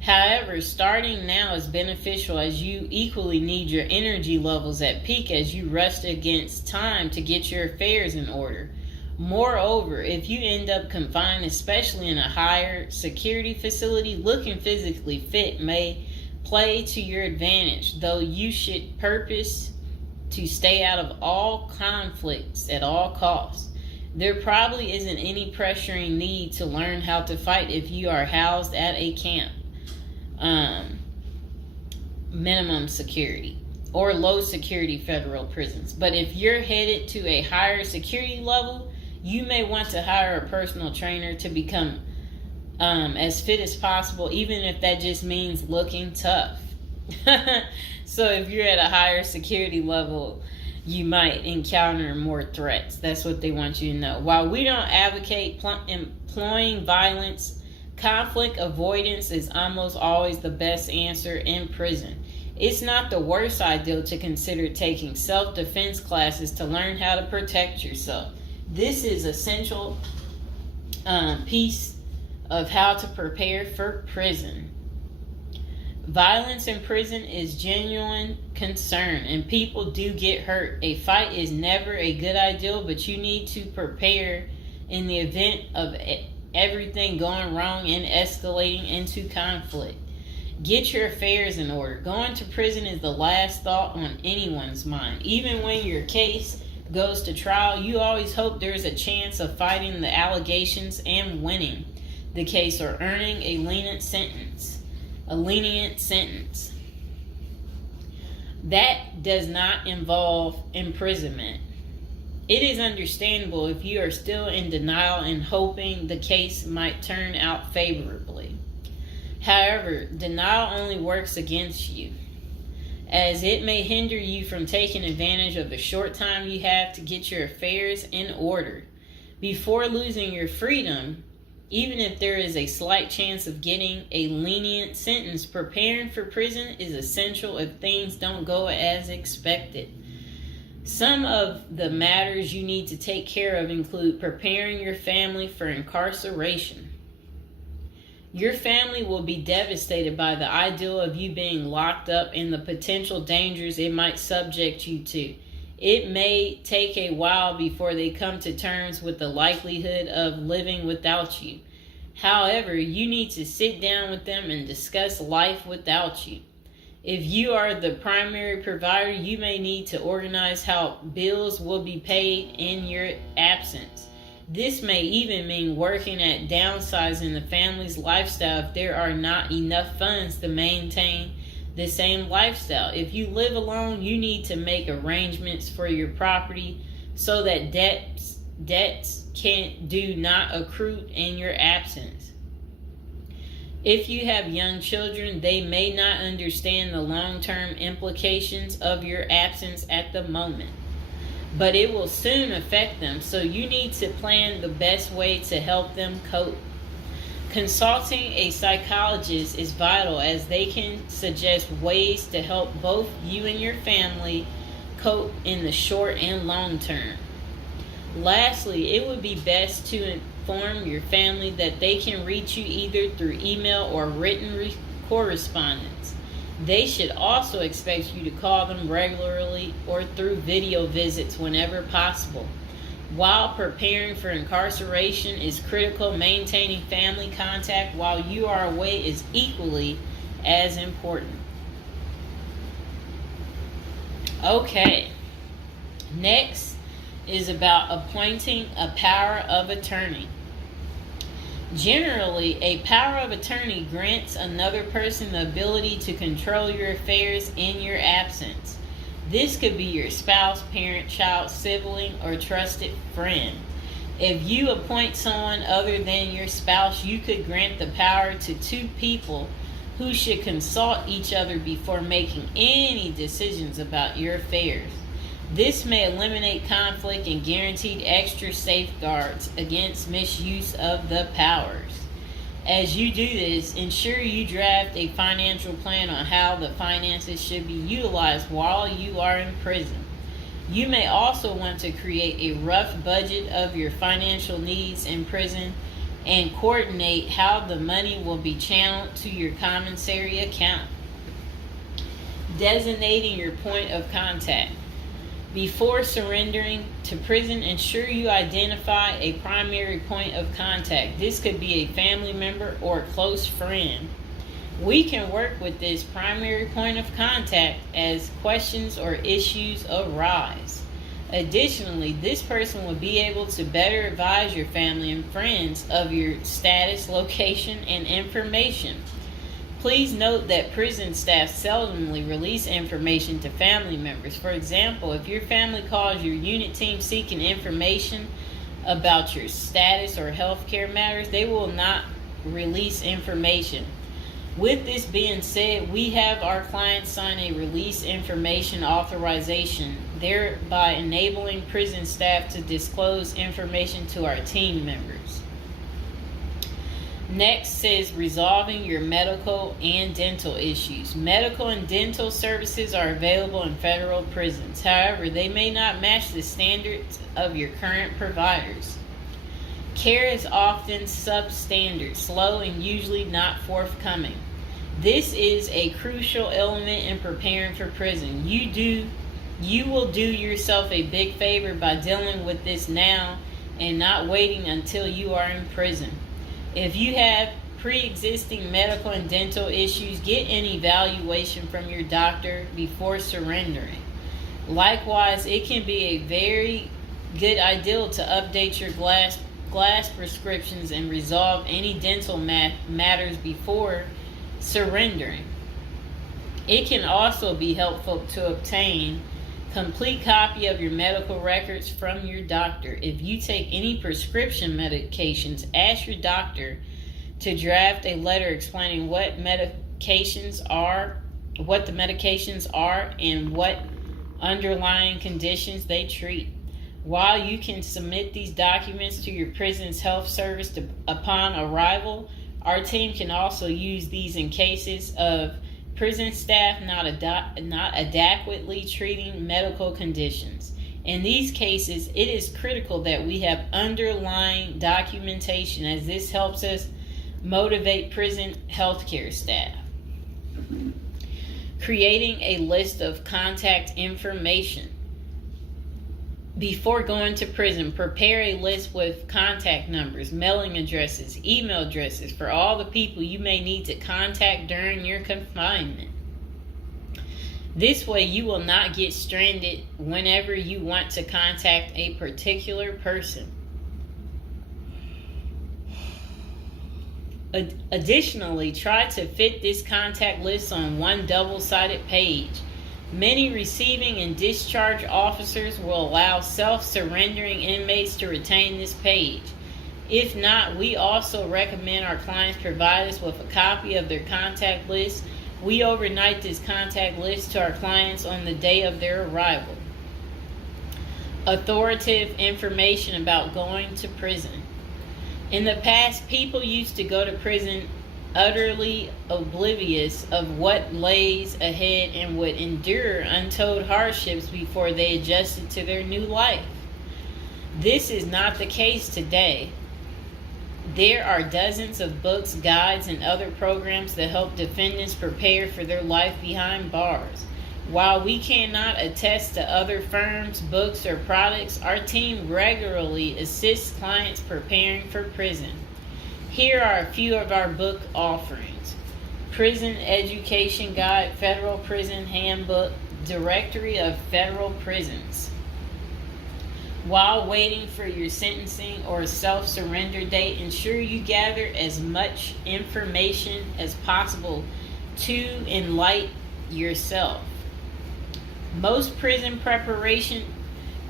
However, starting now is beneficial as you equally need your energy levels at peak as you rush against time to get your affairs in order. Moreover, if you end up confined, especially in a higher security facility, looking physically fit may play to your advantage, though you should purpose to stay out of all conflicts at all costs. There probably isn't any pressuring need to learn how to fight if you are housed at a camp, minimum security, or low security federal prisons. But if you're headed to a higher security level, you may want to hire a personal trainer to become as fit as possible, even if that just means looking tough. So if you're at a higher security level, you might encounter more threats. That's what they want you to know. While we don't advocate employing violence, conflict avoidance is almost always the best answer in prison. It's not the worst idea to consider taking self-defense classes to learn how to protect yourself. This is essential piece of how to prepare for prison. Violence in prison is genuine concern, and people do get hurt. A fight is never a good idea, but you need to prepare in the event of everything going wrong and escalating into conflict. Get your affairs in order. Going to prison is the last thought on anyone's mind. Even when your case goes to trial, you always hope there's a chance of fighting the allegations and winning the case or earning a lenient sentence. That does not involve imprisonment. It is understandable if you are still in denial and hoping the case might turn out favorably. However, denial only works against you, as it may hinder you from taking advantage of the short time you have to get your affairs in order. Before losing your freedom, even if there is a slight chance of getting a lenient sentence, preparing for prison is essential if things don't go as expected. Some of the matters you need to take care of include preparing your family for incarceration. Your family will be devastated by the idea of you being locked up and the potential dangers it might subject you to. It may take a while before they come to terms with the likelihood of living without you. However, you need to sit down with them and discuss life without you. If you are the primary provider, you may need to organize how bills will be paid in your absence. This may even mean working at downsizing the family's lifestyle if there are not enough funds to maintain the same lifestyle. If you live alone, you need to make arrangements for your property so that debts do not accrue in your absence. If you have young children, they may not understand the long-term implications of your absence at the moment, but it will soon affect them, so you need to plan the best way to help them cope. Consulting a psychologist is vital, as they can suggest ways to help both you and your family cope in the short and long term. Lastly, it would be best to inform your family that they can reach you either through email or written correspondence. They should also expect you to call them regularly or through video visits whenever possible. While preparing for incarceration is critical, maintaining family contact while you are away is equally as important. Okay, next is about appointing a power of attorney. Generally, a power of attorney grants another person the ability to control your affairs in your absence. This could be your spouse, parent, child, sibling, or trusted friend. If you appoint someone other than your spouse, you could grant the power to two people who should consult each other before making any decisions about your affairs. This may eliminate conflict and guarantee extra safeguards against misuse of the powers. As you do this, ensure you draft a financial plan on how the finances should be utilized while you are in prison. You may also want to create a rough budget of your financial needs in prison and coordinate how the money will be channeled to your commissary account. Designating your point of contact. Before surrendering to prison, ensure you identify a primary point of contact. This could be a family member or a close friend. We can work with this primary point of contact as questions or issues arise. Additionally, this person will be able to better advise your family and friends of your status, location, and information. Please note that prison staff seldomly release information to family members. For example, if your family calls your unit team seeking information about your status or healthcare matters, they will not release information. With this being said, we have our clients sign a release information authorization, thereby enabling prison staff to disclose information to our team members. Next is resolving your medical and dental issues. Medical and dental services are available in federal prisons. However, they may not match the standards of your current providers. Care is often substandard, slow, and usually not forthcoming. This is a crucial element in preparing for prison. You will do yourself a big favor by dealing with this now and not waiting until you are in prison. If you have pre-existing medical and dental issues, get an evaluation from your doctor before surrendering. Likewise, it can be a very good idea to update your glass prescriptions and resolve any dental matters before surrendering. It can also be helpful to obtain complete copy of your medical records from your doctor. If you take any prescription medications, ask your doctor to draft a letter explaining what the medications are, and what underlying conditions they treat. While you can submit these documents to your prison's health service upon arrival, our team can also use these in cases of prison staff not adequately treating medical conditions. In these cases, it is critical that we have underlying documentation, as this helps us motivate prison healthcare staff. Creating a list of contact information. Before going to prison, prepare a list with contact numbers, mailing addresses, email addresses for all the people you may need to contact during your confinement. This way, you will not get stranded whenever you want to contact a particular person. Additionally, try to fit this contact list on one double-sided page. Many receiving and discharge officers will allow self-surrendering inmates to retain this page. If not, we also recommend our clients provide us with a copy of their contact list. We overnight this contact list to our clients on the day of their arrival. Authoritative information about going to prison. In the past, people used to go to prison utterly oblivious of what lays ahead and would endure untold hardships before they adjusted to their new life. This is not the case today. There are dozens of books, guides, and other programs that help defendants prepare for their life behind bars. While we cannot attest to other firms, books, or products, our team regularly assists clients preparing for prison. Here are a few of our book offerings: Prison Education Guide, Federal Prison Handbook, Directory of Federal Prisons. While waiting for your sentencing or self-surrender date, ensure you gather as much information as possible to enlighten yourself. Most prison preparation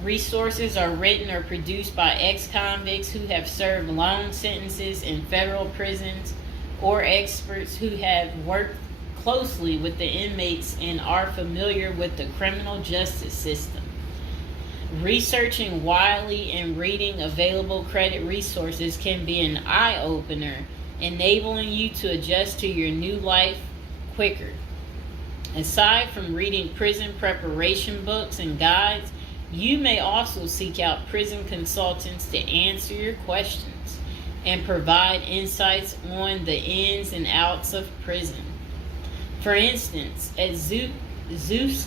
resources are written or produced by ex-convicts who have served long sentences in federal prisons, or experts who have worked closely with the inmates and are familiar with the criminal justice system. Researching widely and reading available credit resources can be an eye-opener, enabling you to adjust to your new life quicker. Aside from reading prison preparation books and guides, you may also seek out prison consultants to answer your questions and provide insights on the ins and outs of prison. For instance, at Zeus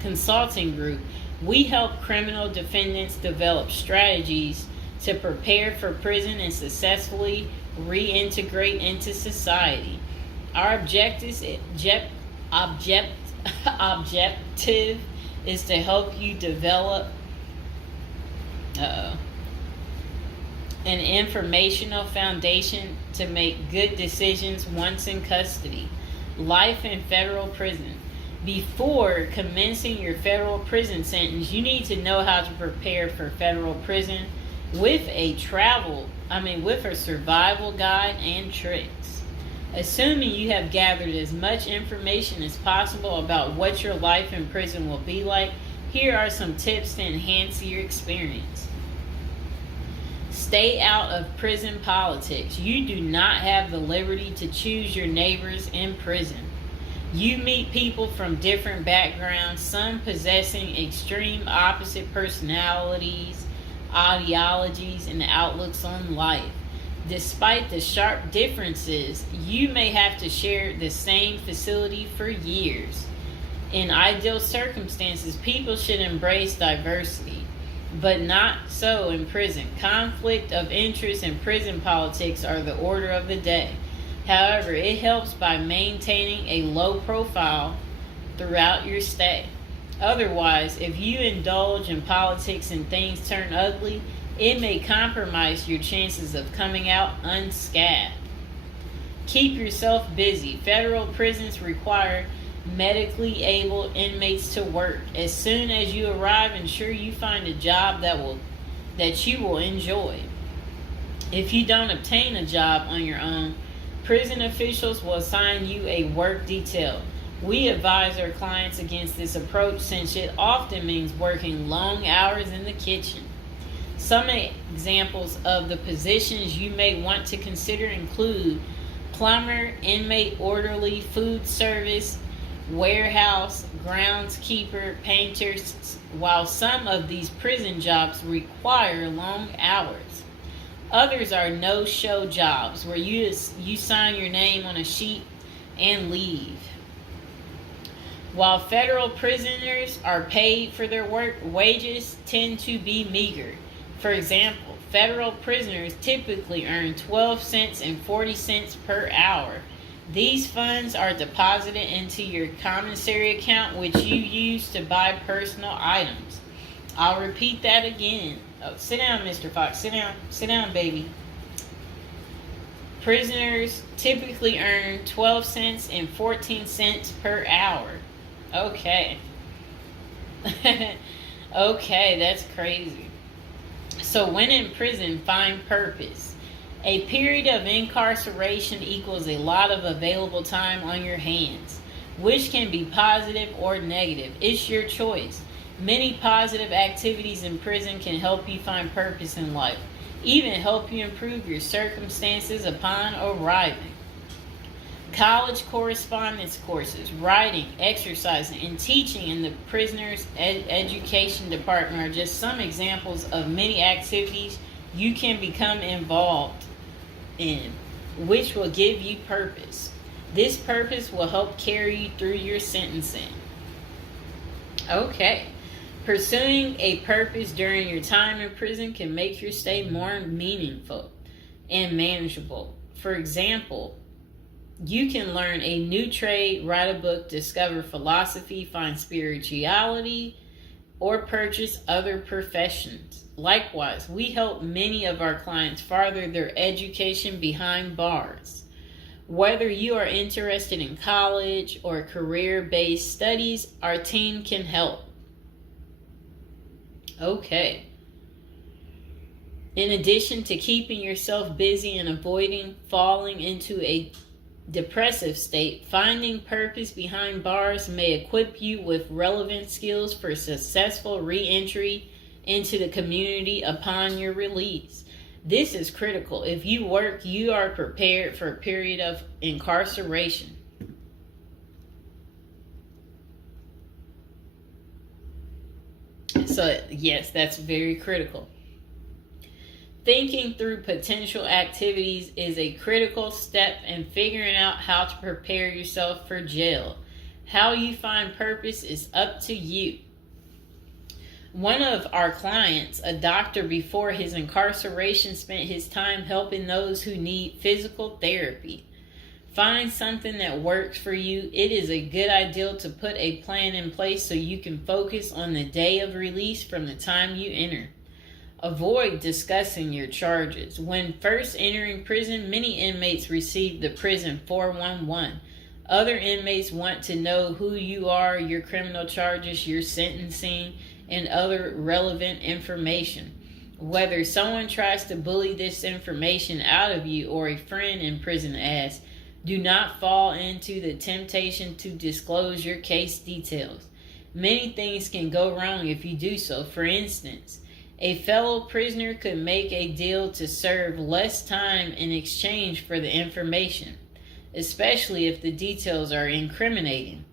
Consulting Group, we help criminal defendants develop strategies to prepare for prison and successfully reintegrate into society. Our objective is to help you develop an informational foundation to make good decisions once in custody. Life in federal prison. Before commencing your federal prison sentence, you need to know how to prepare for federal prison with a survival guide and tricks. Assuming you have gathered as much information as possible about what your life in prison will be like, here are some tips to enhance your experience. Stay out of prison politics. You do not have the liberty to choose your neighbors in prison. You meet people from different backgrounds, some possessing extreme opposite personalities, ideologies, and outlooks on life. Despite the sharp differences, you may have to share the same facility for years. In ideal circumstances, people should embrace diversity, but not so in prison. Conflict of interest and prison politics are the order of the day. However, it helps by maintaining a low profile throughout your stay. Otherwise, if you indulge in politics and things turn ugly, it may compromise your chances of coming out unscathed. Keep yourself busy. Federal prisons require medically able inmates to work. As soon as you arrive, ensure you find a job that you will enjoy. If you don't obtain a job on your own, prison officials will assign you a work detail. We advise our clients against this approach since it often means working long hours in the kitchen. Some examples of the positions you may want to consider include plumber, inmate orderly, food service, warehouse, groundskeeper, painters, while some of these prison jobs require long hours. Others are no-show jobs where you sign your name on a sheet and leave. While federal prisoners are paid for their work, wages tend to be meager. For example, federal prisoners typically earn 12 cents and 40 cents per hour. These funds are deposited into your commissary account, which you use to buy personal items. I'll repeat that again. Oh, sit down, Mr. Fox. Sit down. Sit down, baby. Prisoners typically earn 12 cents and 14 cents per hour. Okay. Okay, that's crazy. So when in prison, find purpose. A period of incarceration equals a lot of available time on your hands, which can be positive or negative. It's your choice. Many positive activities in prison can help you find purpose in life, even help you improve your circumstances upon arriving. College correspondence courses, writing, exercising, and teaching in the prisoner's education department are just some examples of many activities you can become involved in, which will give you purpose. This purpose will help carry you through your sentencing. Okay. Pursuing a purpose during your time in prison can make your stay more meaningful and manageable. For example, you can learn a new trade, write a book, discover philosophy, find spirituality, or purchase other professions. Likewise, we help many of our clients further their education behind bars. Whether you are interested in college or career-based studies, our team can help. Okay. In addition to keeping yourself busy and avoiding falling into a depressive state, finding purpose behind bars may equip you with relevant skills for successful re-entry into the community upon your release. This is critical. If you work, you are prepared for a period of incarceration. So, yes, that's very critical. Thinking through potential activities is a critical step in figuring out how to prepare yourself for jail. How you find purpose is up to you. One of our clients, a doctor before his incarceration, spent his time helping those who need physical therapy. Find something that works for you. It is a good idea to put a plan in place so you can focus on the day of release from the time you enter. Avoid discussing your charges. When first entering prison, many inmates receive the prison 411. Other inmates want to know who you are, your criminal charges, your sentencing, and other relevant information. Whether someone tries to bully this information out of you or a friend in prison asks, do not fall into the temptation to disclose your case details. Many things can go wrong if you do so. For instance, a fellow prisoner could make a deal to serve less time in exchange for the information, especially if the details are incriminating.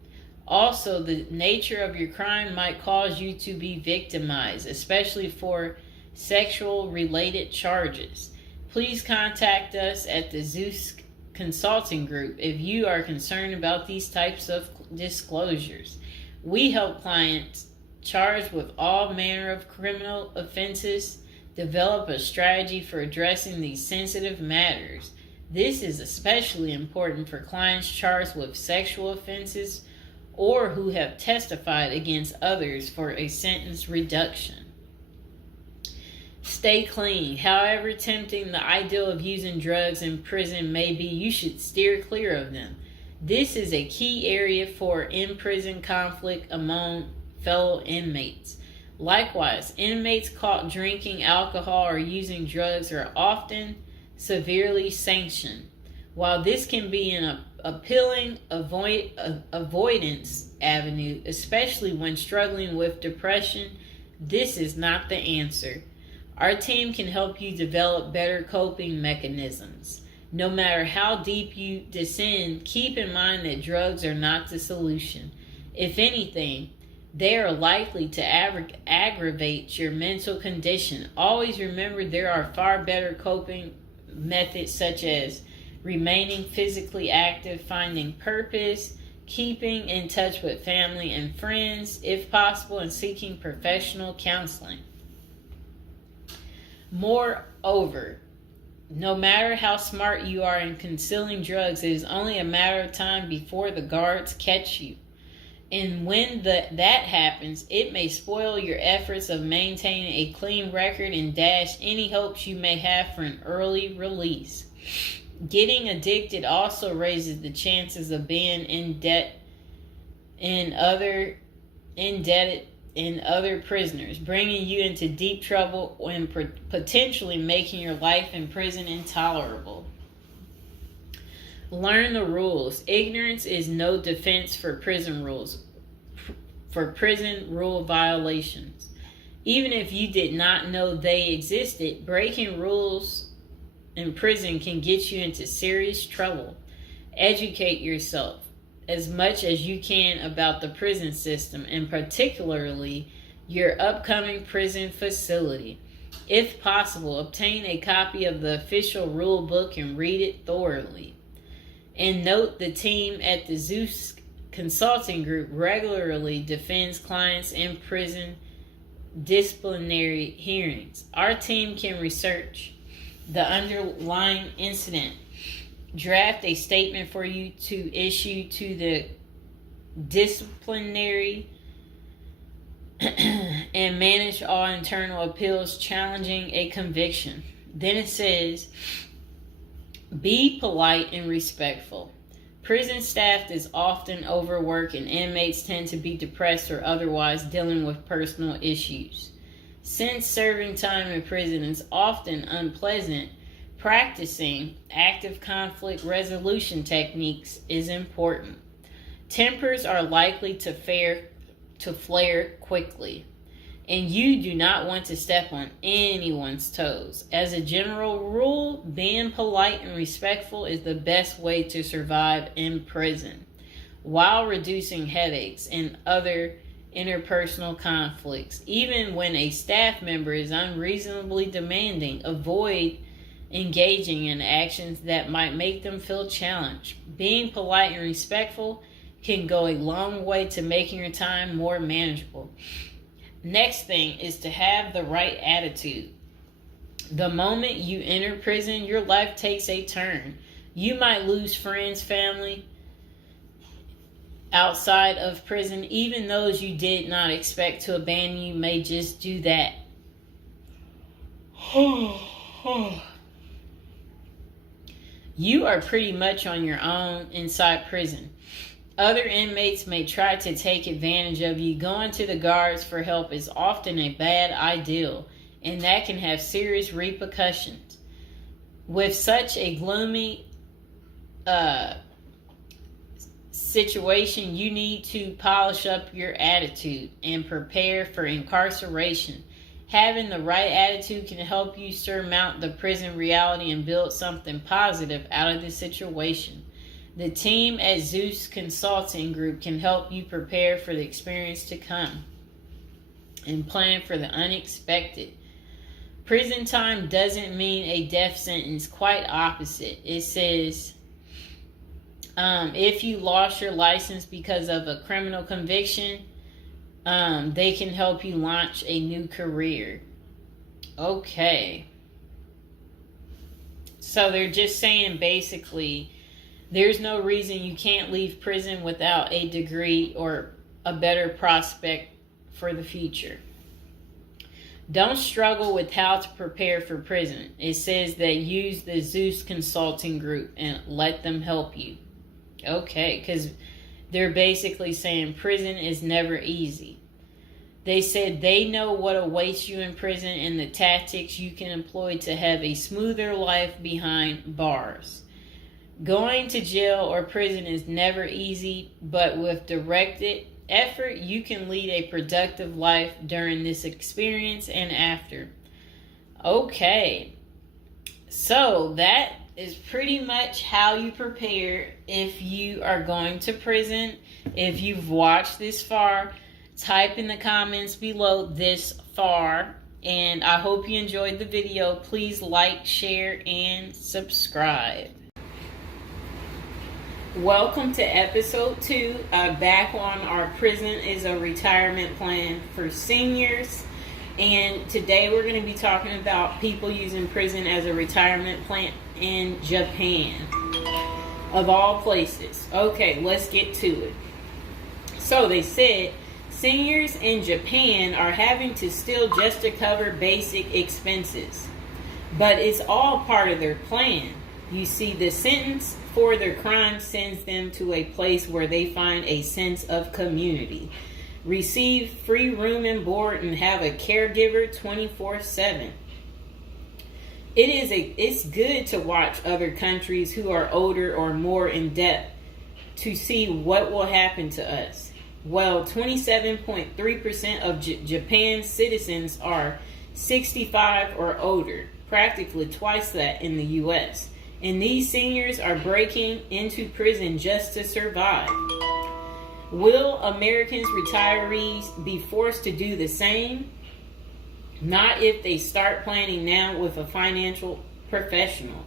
Also, the nature of your crime might cause you to be victimized, especially for sexual-related charges. please contact us at the Zeus Consulting Group if you are concerned about these types of disclosures. We help clients charged with all manner of criminal offenses develop a strategy for addressing these sensitive matters. This is especially important for clients charged with sexual offenses or who have testified against others for a sentence reduction. Stay clean. However tempting the ideal of using drugs in prison may be, you should steer clear of them. This is a key area for in-prison conflict among fellow inmates. Likewise, inmates caught drinking alcohol or using drugs are often severely sanctioned. While this can be an appealing avoidance avenue, especially when struggling with depression, this is not the answer. Our team can help you develop better coping mechanisms. No matter how deep you descend, keep in mind that drugs are not the solution. If anything, they are likely to aggravate your mental condition. Always remember there are far better coping methods such as remaining physically active, finding purpose, keeping in touch with family and friends, if possible, and seeking professional counseling. Moreover, no matter how smart you are in concealing drugs, it is only a matter of time before the guards catch you. And when that happens, it may spoil your efforts of maintaining a clean record and dash any hopes you may have for an early release. Getting addicted also raises the chances of being indebted in other prisoners, bringing you into deep trouble and potentially making your life in prison intolerable. Learn the rules. Ignorance is no defense for prison rule violations. Even if you did not know they existed, breaking rules in prison can get you into serious trouble. Educate yourself as much as you can about the prison system, and particularly your upcoming prison facility. If possible, obtain a copy of the official rule book and read it thoroughly. And note, the team at the Zeus Consulting Group regularly defends clients in prison disciplinary hearings. Our team can research the underlying incident, draft a statement for you to issue to the disciplinary, and manage all internal appeals challenging a conviction. Then it says, be polite and respectful. Prison staff is often overworked and inmates tend to be depressed or otherwise dealing with personal issues. Since serving time in prison is often unpleasant, practicing active conflict resolution techniques is important. Tempers are likely to flare quickly, and you do not want to step on anyone's toes. As a general rule, being polite and respectful is the best way to survive in prison, while reducing headaches and other interpersonal conflicts. Even when a staff member is unreasonably demanding, avoid engaging in actions that might make them feel challenged. Being polite and respectful can go a long way to making your time more manageable. Next thing is to have the right attitude. The moment you enter prison, your life takes a turn. You might lose friends, family outside of prison. Even those you did not expect to abandon you may just do that. You are pretty much on your own inside prison. Other inmates may try to take advantage of you. Going to the guards for help is often a bad idea, and that can have serious repercussions. With such a gloomy situation, you need to polish up your attitude and prepare for incarceration. Having the right attitude can help you surmount the prison reality and build something positive out of the situation. The team at Zeus Consulting Group can help you prepare for the experience to come and plan for the unexpected. Prison time doesn't mean a death sentence. Quite opposite. It says if you lost your license because of a criminal conviction, they can help you launch a new career. Okay. So they're just saying basically there's no reason you can't leave prison without a degree or a better prospect for the future. Don't struggle with how to prepare for prison. It says that use the Zeus Consulting Group and let them help you. Okay, because they're basically saying prison is never easy. They said they know what awaits you in prison and the tactics you can employ to have a smoother life behind bars. Going to jail or prison is never easy, but with directed effort, you can lead a productive life during this experience and after. Okay, so that is pretty much how you prepare if you are going to prison. If you've watched this far, type in the comments below this far, and I hope you enjoyed the video. Please like, share, and subscribe. Welcome to episode 2, back on our Prison is a Retirement Plan for Seniors. And today we're going to be talking about people using prison as a retirement plan in Japan, of all places. Okay, let's get to it. So they said seniors in Japan are having to steal just to cover basic expenses, but it's all part of their plan. You see, the sentence for their crime sends them to a place where they find a sense of community, receive free room and board, and have a caregiver 24/7. It's good to watch other countries who are older or more in depth to see what will happen to us. Well, 27.3% of Japan's citizens are 65 or older, practically twice that in the U.S. And these seniors are breaking into prison just to survive. Will Americans retirees be forced to do the same? Not if they start planning now with a financial professional.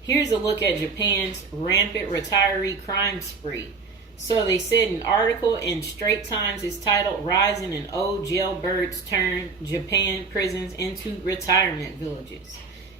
Here's a look at Japan's rampant retiree crime spree. So they said an article in Straits Times is titled "Rising in Old Jailbirds Turn Japan Prisons into Retirement Villages."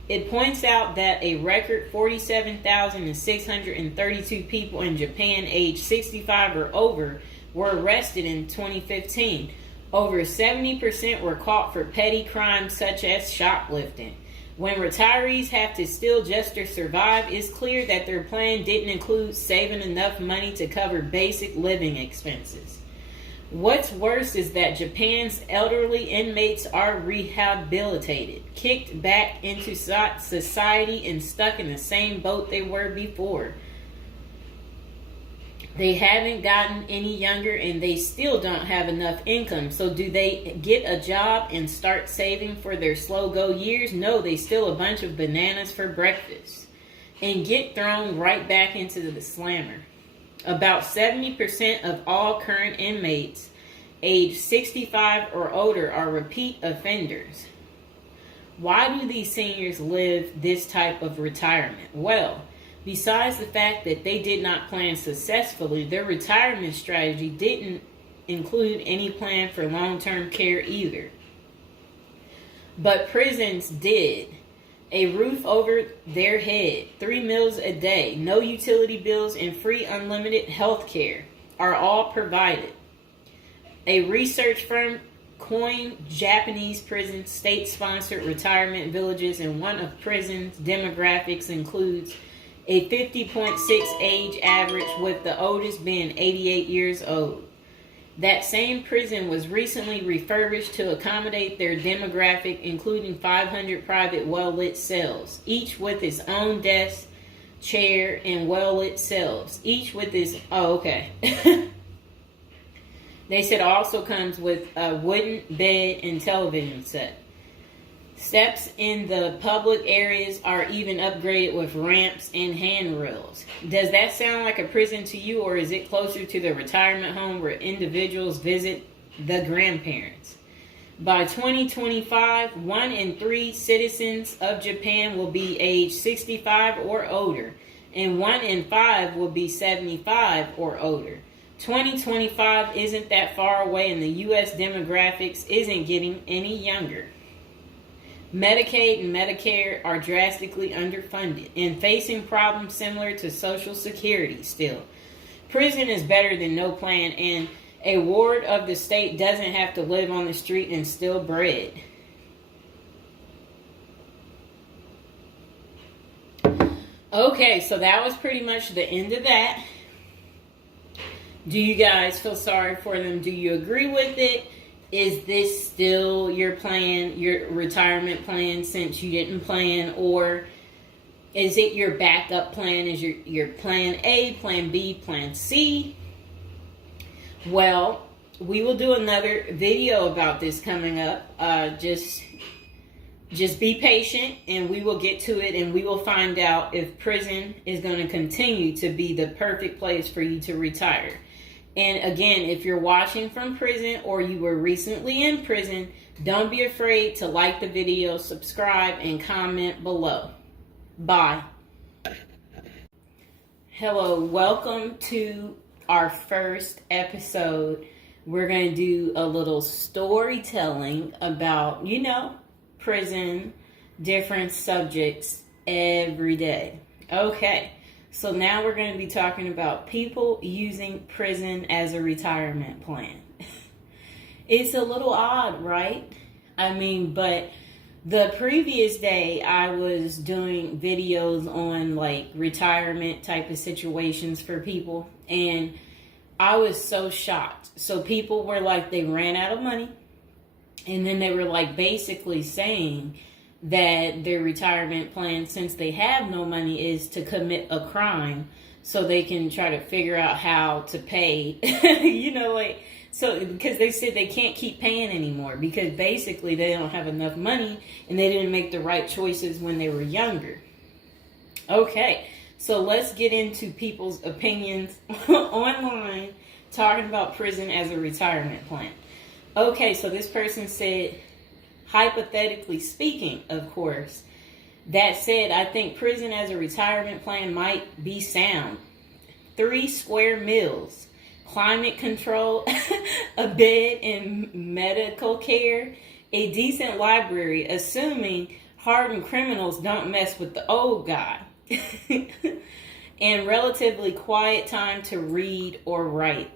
It points out that a record 47,632 people in Japan aged 65 or over were arrested in 2015. Over 70% were caught for petty crimes such as shoplifting. When retirees have to steal just to survive, it's clear that their plan didn't include saving enough money to cover basic living expenses. What's worse is that Japan's elderly inmates are rehabilitated, kicked back into society, and stuck in the same boat they were before. They haven't gotten any younger, and they still don't have enough income. So do they get a job and start saving for their slow-go years? No, they steal a bunch of bananas for breakfast and get thrown right back into the slammer. About 70% of all current inmates aged 65 or older are repeat offenders. Why do these seniors live this type of retirement? Well, besides the fact that they did not plan successfully, their retirement strategy didn't include any plan for long-term care either. But prisons did. A roof over their head, 3 meals a day, no utility bills, and free unlimited health care are all provided. A research firm coined Japanese prisons state-sponsored retirement villages, and one of prisons' demographics includes a 50.6 age average, with the oldest being 88 years old. That same prison was recently refurbished to accommodate their demographic, including 500 private well-lit cells, each with its own desk, chair, and well-lit cells, each with its... Oh, okay. They said also comes with a wooden bed and television set. Steps in the public areas are even upgraded with ramps and handrails. Does that sound like a prison to you, or is it closer to the retirement home where individuals visit the grandparents? By 2025, 1 in 3 citizens of Japan will be age 65 or older, and 1 in 5 will be 75 or older. 2025 isn't that far away, and the U.S. demographics isn't getting any younger. Medicaid and Medicare are drastically underfunded and facing problems similar to Social Security still. Prison is better than no plan, and a ward of the state doesn't have to live on the street and steal bread. Okay, so that was pretty much the end of that. Do you guys feel sorry for them? Do you agree with it? Is this still your plan, your retirement plan, since you didn't plan? Or is it your backup plan? Is your plan A, plan B, plan C? Well, we will do another video about this coming up. Just be patient, and we will get to it, and we will find out if prison is going to continue to be the perfect place for you to retire. And again, if you're watching from prison or you were recently in prison, don't be afraid to like the video, subscribe, and comment below. Bye. Hello, welcome to our first episode. We're going to do a little storytelling about, prison, different subjects every day. Okay. So now we're going to be talking about people using prison as a retirement plan. It's a little odd, right? But the previous day I was doing videos on like retirement type of situations for people, and I was so shocked. So people were like, they ran out of money, and then they were like basically saying that their retirement plan, since they have no money, is to commit a crime so they can try to figure out how to pay. So because they said they can't keep paying anymore because basically they don't have enough money and they didn't make the right choices when they were younger. Okay, so let's get into people's opinions online talking about prison as a retirement plan. Okay, so this person said, hypothetically speaking, of course, that said, I think prison as a retirement plan might be sound. 3 square meals, climate control, a bed and medical care, a decent library, assuming hardened criminals don't mess with the old guy, and relatively quiet time to read or write.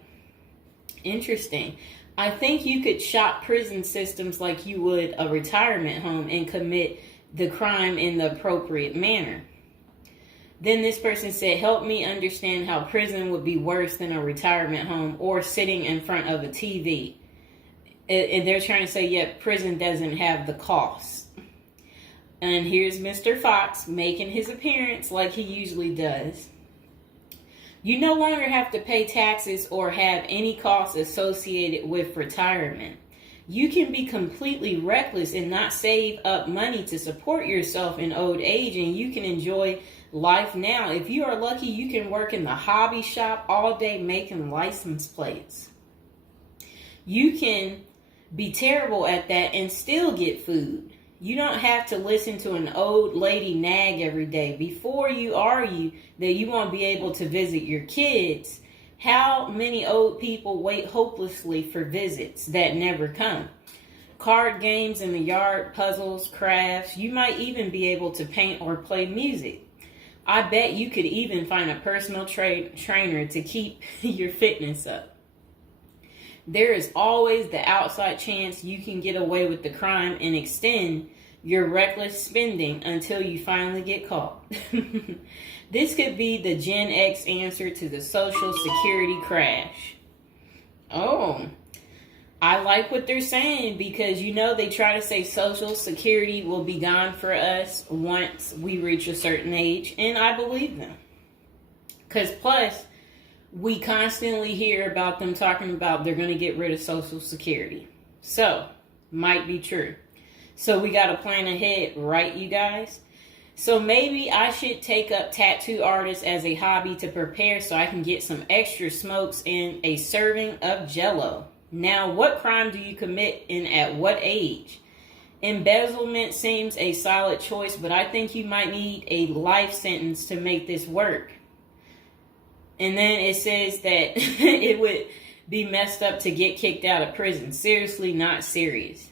Interesting. I think you could shop prison systems like you would a retirement home and commit the crime in the appropriate manner. Then this person said, help me understand how prison would be worse than a retirement home or sitting in front of a TV. And they're trying to say, yeah, prison doesn't have the costs. And here's Mr. Fox making his appearance like he usually does. You no longer have to pay taxes or have any costs associated with retirement. You can be completely reckless and not save up money to support yourself in old age, and you can enjoy life now. If you are lucky, you can work in the hobby shop all day making license plates. You can be terrible at that and still get food. You don't have to listen to an old lady nag every day. Before you argue that you won't be able to visit your kids, how many old people wait hopelessly for visits that never come? Card games in the yard, puzzles, crafts. You might even be able to paint or play music. I bet you could even find a personal trainer to keep your fitness up. There is always the outside chance you can get away with the crime and extend your reckless spending until you finally get caught. This could be the Gen X answer to the Social Security crash. Oh, I like what they're saying because, they try to say Social Security will be gone for us once we reach a certain age, and I believe them. Because plus, we constantly hear about them talking about they're going to get rid of Social Security. So, might be true. So we got to plan ahead, right, you guys? So maybe I should take up tattoo artists as a hobby to prepare so I can get some extra smokes and a serving of Jell-O. Now, what crime do you commit and at what age? Embezzlement seems a solid choice, but I think you might need a life sentence to make this work. And then it says that it would be messed up to get kicked out of prison. Seriously, not serious.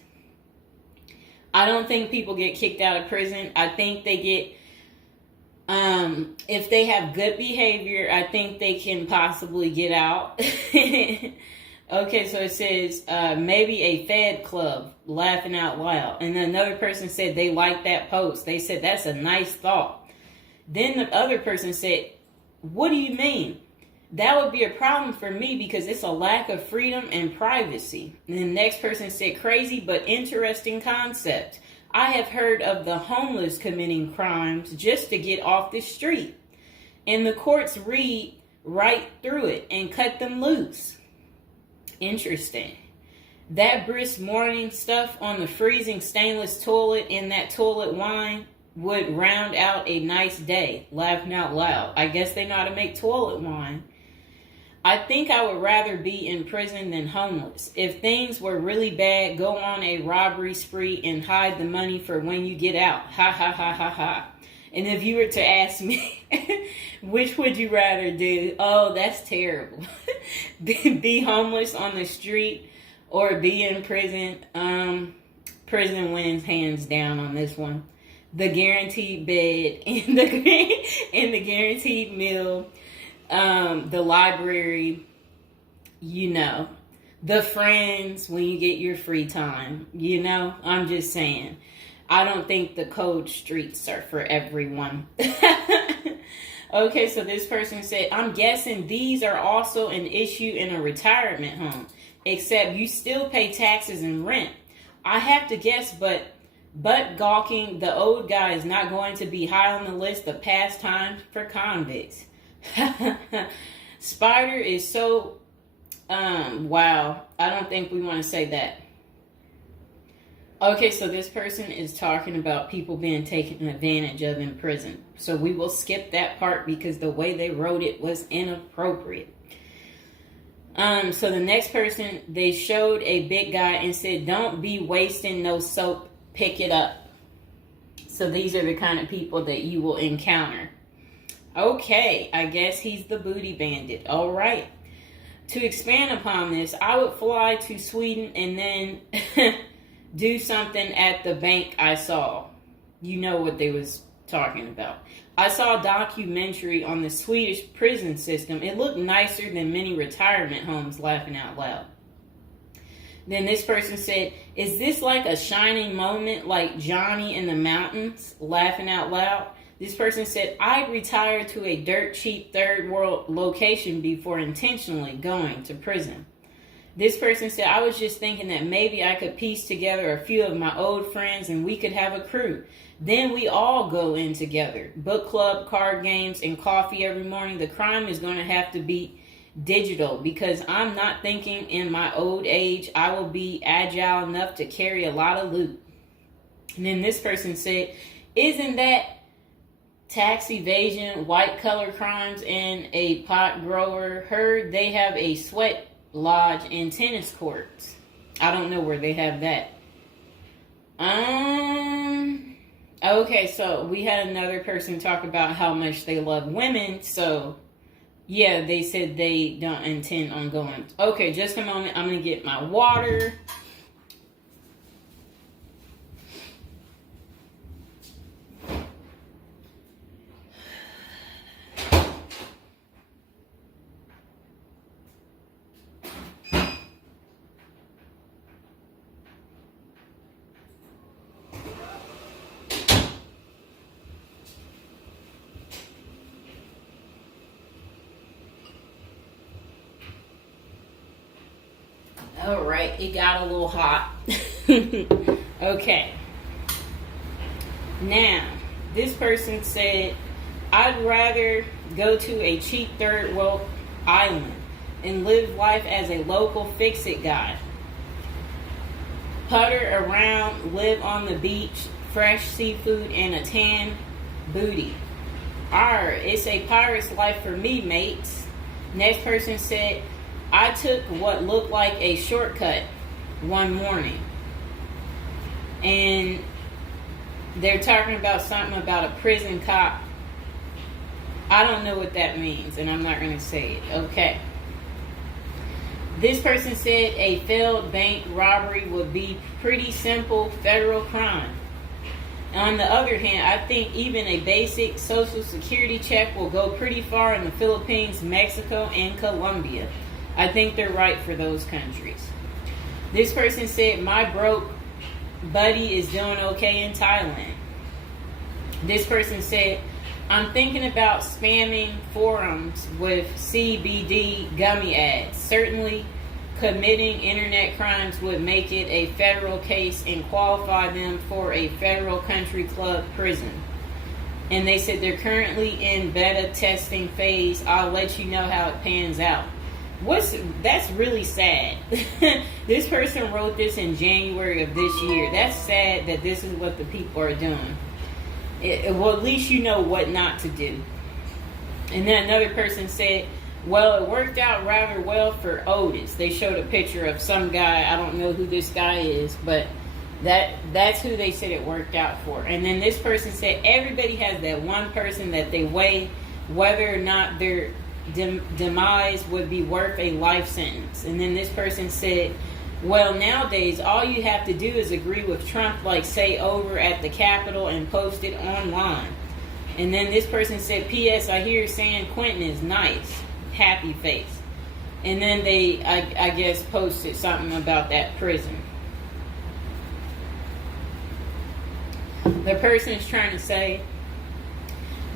I don't think people get kicked out of prison. I think they get, if they have good behavior, I think they can possibly get out. Okay, so it says maybe a Fed club, laughing out loud. And then another person said they liked that post. They said that's a nice thought. Then the other person said, what do you mean? That would be a problem for me because it's a lack of freedom and privacy. And the next person said crazy but interesting concept. I have heard of the homeless committing crimes just to get off the street. And the courts read right through it and cut them loose. Interesting. That brisk morning stuff on the freezing stainless toilet and that toilet wine would round out a nice day. Laughing out loud. I guess they know how to make toilet wine. I think I would rather be in prison than homeless. If things were really bad, go on a robbery spree and hide the money for when you get out. Ha ha ha ha ha. And if you were to ask me, which would you rather do? Oh, that's terrible. Be homeless on the street or be in prison? Prison wins hands down on this one. The guaranteed bed and the guaranteed meal, the library, the friends when you get your free time, I'm just saying. I don't think the cold streets are for everyone. Okay, so this person said, I'm guessing these are also an issue in a retirement home, except you still pay taxes and rent. I have to guess, but gawking, the old guy is not going to be high on the list of pastimes for convicts. Spider is so, wow, I don't think we want to say that. Okay, so this person is talking about people being taken advantage of in prison. So we will skip that part because the way they wrote it was inappropriate. So the next person, they showed a big guy and said, don't be wasting no soap, pick it up. So these are the kind of people that you will encounter. Okay, I guess he's the booty bandit. All right. To expand upon this, I would fly to Sweden and then do something at the bank I saw. You know what they was talking about. I saw a documentary on the Swedish prison system. It looked nicer than many retirement homes, laughing out loud. Then this person said, is this like a shining moment like Johnny in the Mountains, laughing out loud? This person said, I'd retire to a dirt cheap third world location before intentionally going to prison. This person said, I was just thinking that maybe I could piece together a few of my old friends and we could have a crew. Then we all go in together. Book club, card games, and coffee every morning. The crime is going to have to be digital because I'm not thinking in my old age I will be agile enough to carry a lot of loot. And then this person said, isn't that tax evasion, white collar crimes, and a pot grower? Heard they have a sweat lodge and tennis courts. I don't know where they have that. Okay, so we had another person talk about how much they love women. So yeah, they said they don't intend on going. Okay, just a moment. I'm gonna get my water. All right, it got a little hot. Okay. Now, this person said, I'd rather go to a cheap third world island and live life as a local fix-it guy. Putter around, live on the beach, fresh seafood, and a tan booty. Arr, it's a pirate's life for me, mates. Next person said, I took what looked like a shortcut one morning. And they're talking about something about a prison cop. I don't know what that means, and I'm not going to say it. Okay. This person said a failed bank robbery would be pretty simple federal crime. On the other hand, I think even a basic social security check will go pretty far in the Philippines, Mexico, and Colombia. I think they're right for those countries. This person said, my broke buddy is doing okay in Thailand. This person said, I'm thinking about spamming forums with CBD gummy ads. Certainly, committing internet crimes would make it a federal case and qualify them for a federal country club prison. And they said they're currently in beta testing phase. I'll let you know how it pans out. That's really sad. This person wrote this in January of this year. That's sad that this is what the people are doing. Well, at least you know what not to do. And then another person said, well, it worked out rather well for Otis. They showed a picture of some guy. I don't know who this guy is, but that's who they said it worked out for. And then this person said everybody has that one person that they weigh whether or not their demise would be worth a life sentence. And then this person said, well, nowadays, all you have to do is agree with Trump, like say over at the Capitol and post it online. And then this person said, P.S. I hear San Quentin is nice. Happy face. And then they, I guess, posted something about that prison. The person is trying to say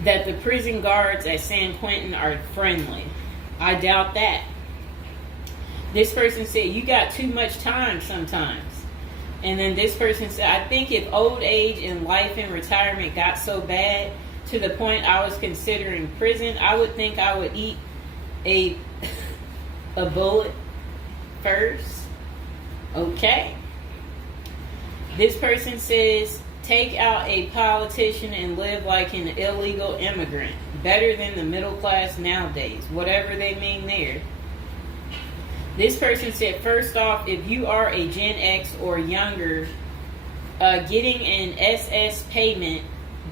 that the prison guards at San Quentin are friendly. I doubt that. This person said, you got too much time sometimes. And then this person said, I think if old age and life in retirement got so bad to the point I was considering prison, I would think I would eat a bullet first. Okay. This person says, take out a politician and live like an illegal immigrant. Better than the middle class nowadays. Whatever they mean there. This person said, first off, if you are a Gen X or younger, getting an SS payment,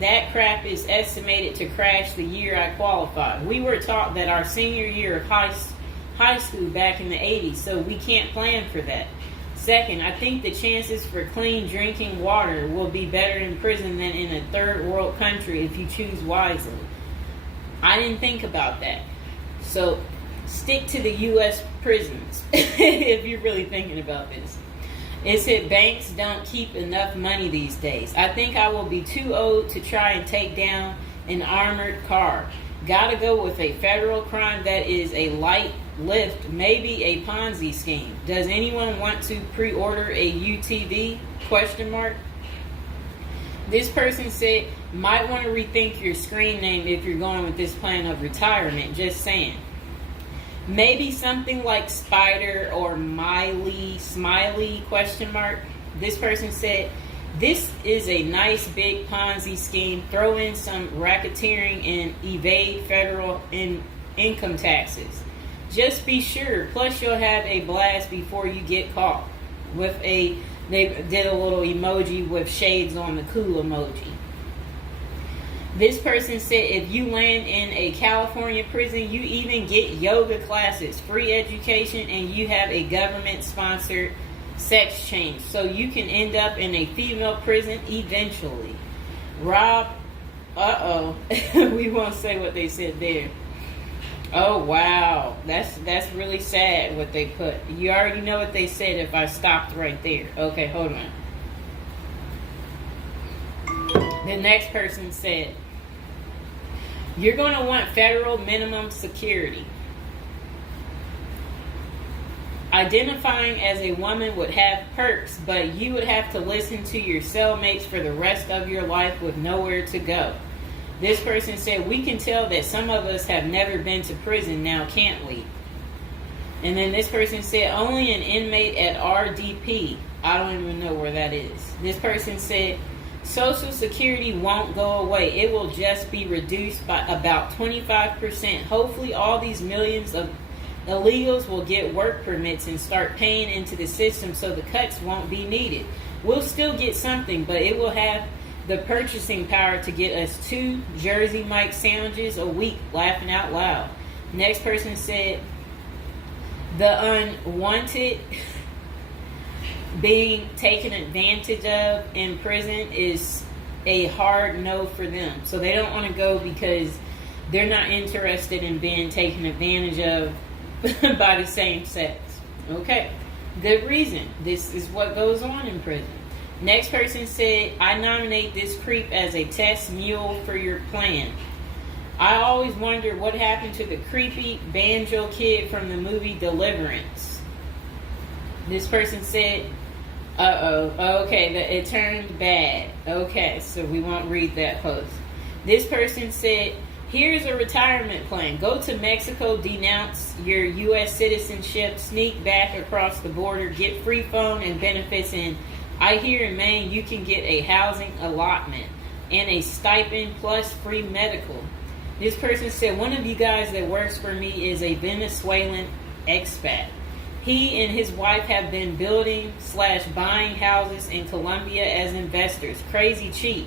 that crap is estimated to crash the year I qualified. We were taught that our senior year of high school back in the 80s, so we can't plan for that. Second, I think the chances for clean drinking water will be better in prison than in a third world country if you choose wisely. I didn't think about that. So stick to the U.S. prisons if you're really thinking about this. It said banks don't keep enough money these days. I think I will be too old to try and take down an armored car. Gotta go with a federal crime that is a light lift, maybe a Ponzi scheme. Does anyone want to pre-order a UTV? Question mark. This person said, might want to rethink your screen name if you're going with this plan of retirement. Just saying. Maybe something like Spider or Smiley, question mark. This person said, this is a nice big Ponzi scheme. Throw in some racketeering and evade federal income taxes. Just be sure. Plus you'll have a blast before you get caught. They did a little emoji with shades on the cool emoji. This person said if you land in a California prison, you even get yoga classes, free education, and you have a government-sponsored sex change. So you can end up in a female prison eventually. Rob, we won't say what they said there. Oh, wow. That's really sad what they put. You already know what they said if I stopped right there. Okay, hold on. The next person said, you're going to want federal minimum security. Identifying as a woman would have perks, but you would have to listen to your cellmates for the rest of your life with nowhere to go. This person said, we can tell that some of us have never been to prison now, can't we? And then this person said, only an inmate at RDP. I don't even know where that is. This person said, Social Security won't go away. It will just be reduced by about 25%. Hopefully all these millions of Illegals will get work permits and start paying into the system so the cuts won't be needed. We'll still get something, but it will have the purchasing power to get us 2 Jersey Mike sandwiches a week, laughing out loud. Next person said, the unwanted being taken advantage of in prison is a hard no for them. So they don't want to go because they're not interested in being taken advantage of by the same sex. Okay, good reason. This is what goes on in prison. Next person said, I nominate this creep as a test mule for your plan. I always wonder what happened to the creepy banjo kid from the movie Deliverance. This person said, okay, it turned bad. Okay, so we won't read that post. This person said, here's a retirement plan. Go to Mexico, denounce your U.S. citizenship, sneak back across the border, get free phone and benefits, and I hear in Maine you can get a housing allotment and a stipend plus free medical. This person said, one of you guys that works for me is a Venezuelan expat. He and his wife have been building/buying houses in Colombia as investors. Crazy cheap.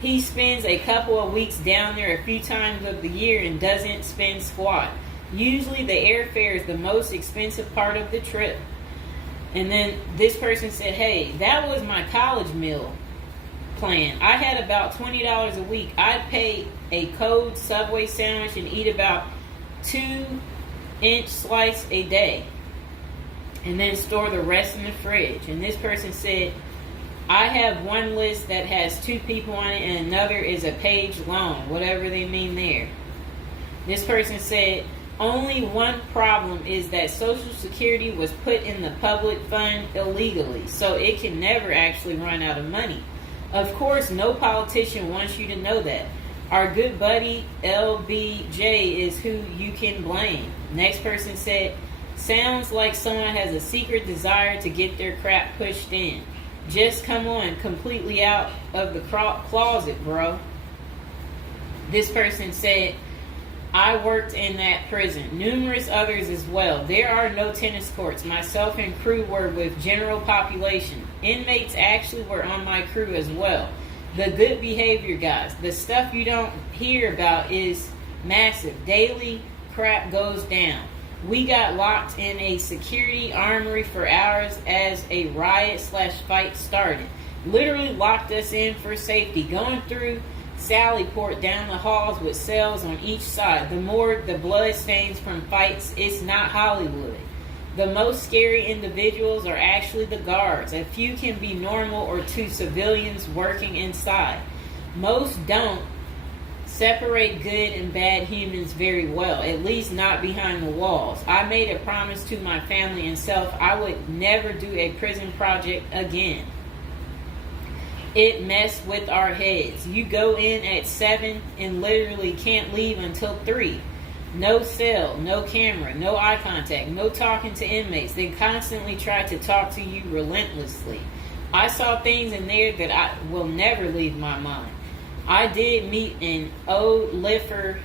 He spends a couple of weeks down there a few times of the year and doesn't spend squat. Usually the airfare is the most expensive part of the trip. And then this person said, hey, that was my college meal plan. I had about $20 a week. I'd pay a cold Subway sandwich and eat about 2-inch slice a day. And then store the rest in the fridge. And this person said, I have one list that has 2 people on it and another is a page long, whatever they mean there. This person said, only one problem is that Social Security was put in the public fund illegally, so it can never actually run out of money. Of course, no politician wants you to know that. Our good buddy LBJ is who you can blame. Next person said, sounds like someone has a secret desire to get their crap pushed in. Just come on, completely out of the closet, bro. This person said, I worked in that prison. Numerous others as well. There are no tennis courts. Myself and crew were with general population. Inmates actually were on my crew as well. The good behavior guys. The stuff you don't hear about is massive. Daily crap goes down. We got locked in a security armory for hours as a riot/fight started. Literally locked us in for safety. Going through Sallyport down the halls with cells on each side. The more the blood stains from fights, it's not Hollywood. The most scary individuals are actually the guards. A few can be normal or 2 civilians working inside. Most don't separate good and bad humans very well, at least not behind the walls. I made a promise to my family and self I would never do a prison project again. It messed with our heads. You go in at 7 and literally can't leave until 3. No cell, no camera, no eye contact, no talking to inmates. They constantly try to talk to you relentlessly. I saw things in there that I will never leave my mind. I did meet an old lifer.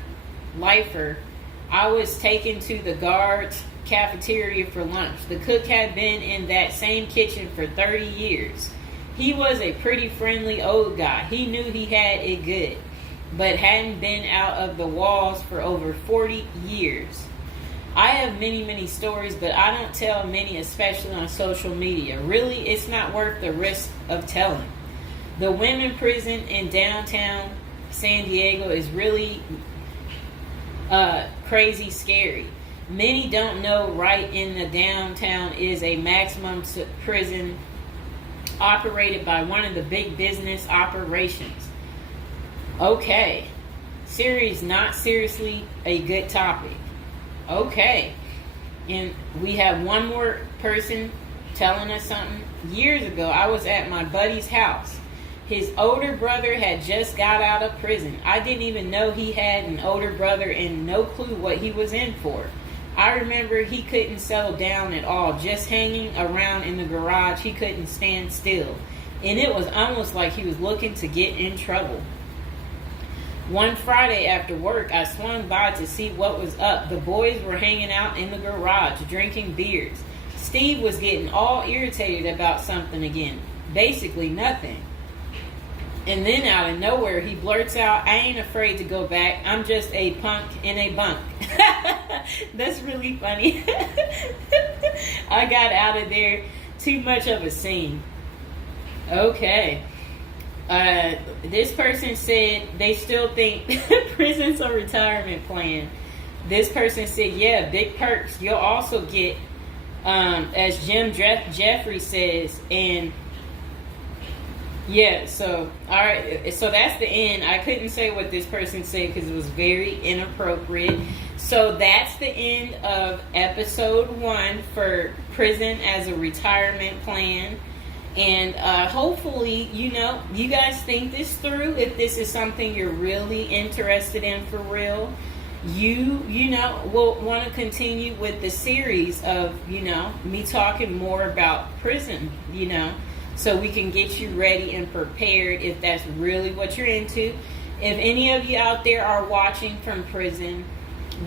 I was taken to the guards' cafeteria for lunch. The cook had been in that same kitchen for 30 years. He was a pretty friendly old guy. He knew he had it good, but hadn't been out of the walls for over 40 years. I have many, many stories, but I don't tell many, especially on social media. Really, it's not worth the risk of telling. The women prison in downtown San Diego is really crazy scary. Many don't know right in the downtown is a maximum prison operated by one of the big business operations. Okay. Series not seriously a good topic. Okay. And we have one more person telling us something. Years ago, I was at my buddy's house. His older brother had just got out of prison. I didn't even know he had an older brother and no clue what he was in for. I remember he couldn't settle down at all, just hanging around in the garage. He couldn't stand still. And it was almost like he was looking to get in trouble. One Friday after work, I swung by to see what was up. The boys were hanging out in the garage, drinking beers. Steve was getting all irritated about something again. Basically nothing. And then out of nowhere, he blurts out, "I ain't afraid to go back. I'm just a punk in a bunk." That's really funny. I got out of there. Too much of a scene. Okay. This person said they still think prison's a retirement plan. This person said, yeah, big perks. You'll also get, as Jim Jeffrey says, and yeah, so, all right, so that's the end. I couldn't say what this person said because it was very inappropriate. So that's the end of episode 1 for prison as a retirement plan. And hopefully, you guys think this through. If this is something you're really interested in for real, you will want to continue with the series of, me talking more about prison, so we can get you ready and prepared if that's really what you're into. If any of you out there are watching from prison,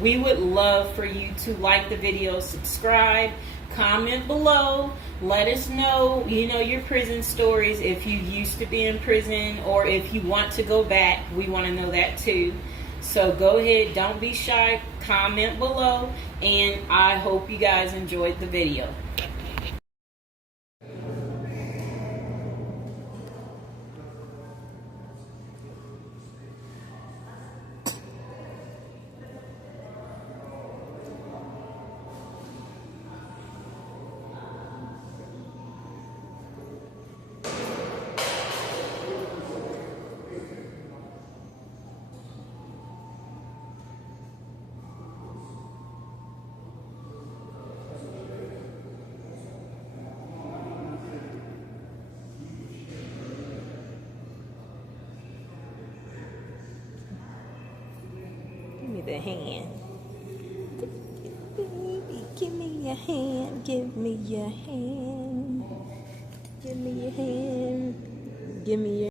we would love for you to like the video, subscribe, comment below, let us know, your prison stories. If you used to be in prison or if you want to go back, we want to know that too. So go ahead, don't be shy, comment below, and I hope you guys enjoyed the video. The hand. Baby, give me your hand. Give me your hand. Give me your hand. Give me your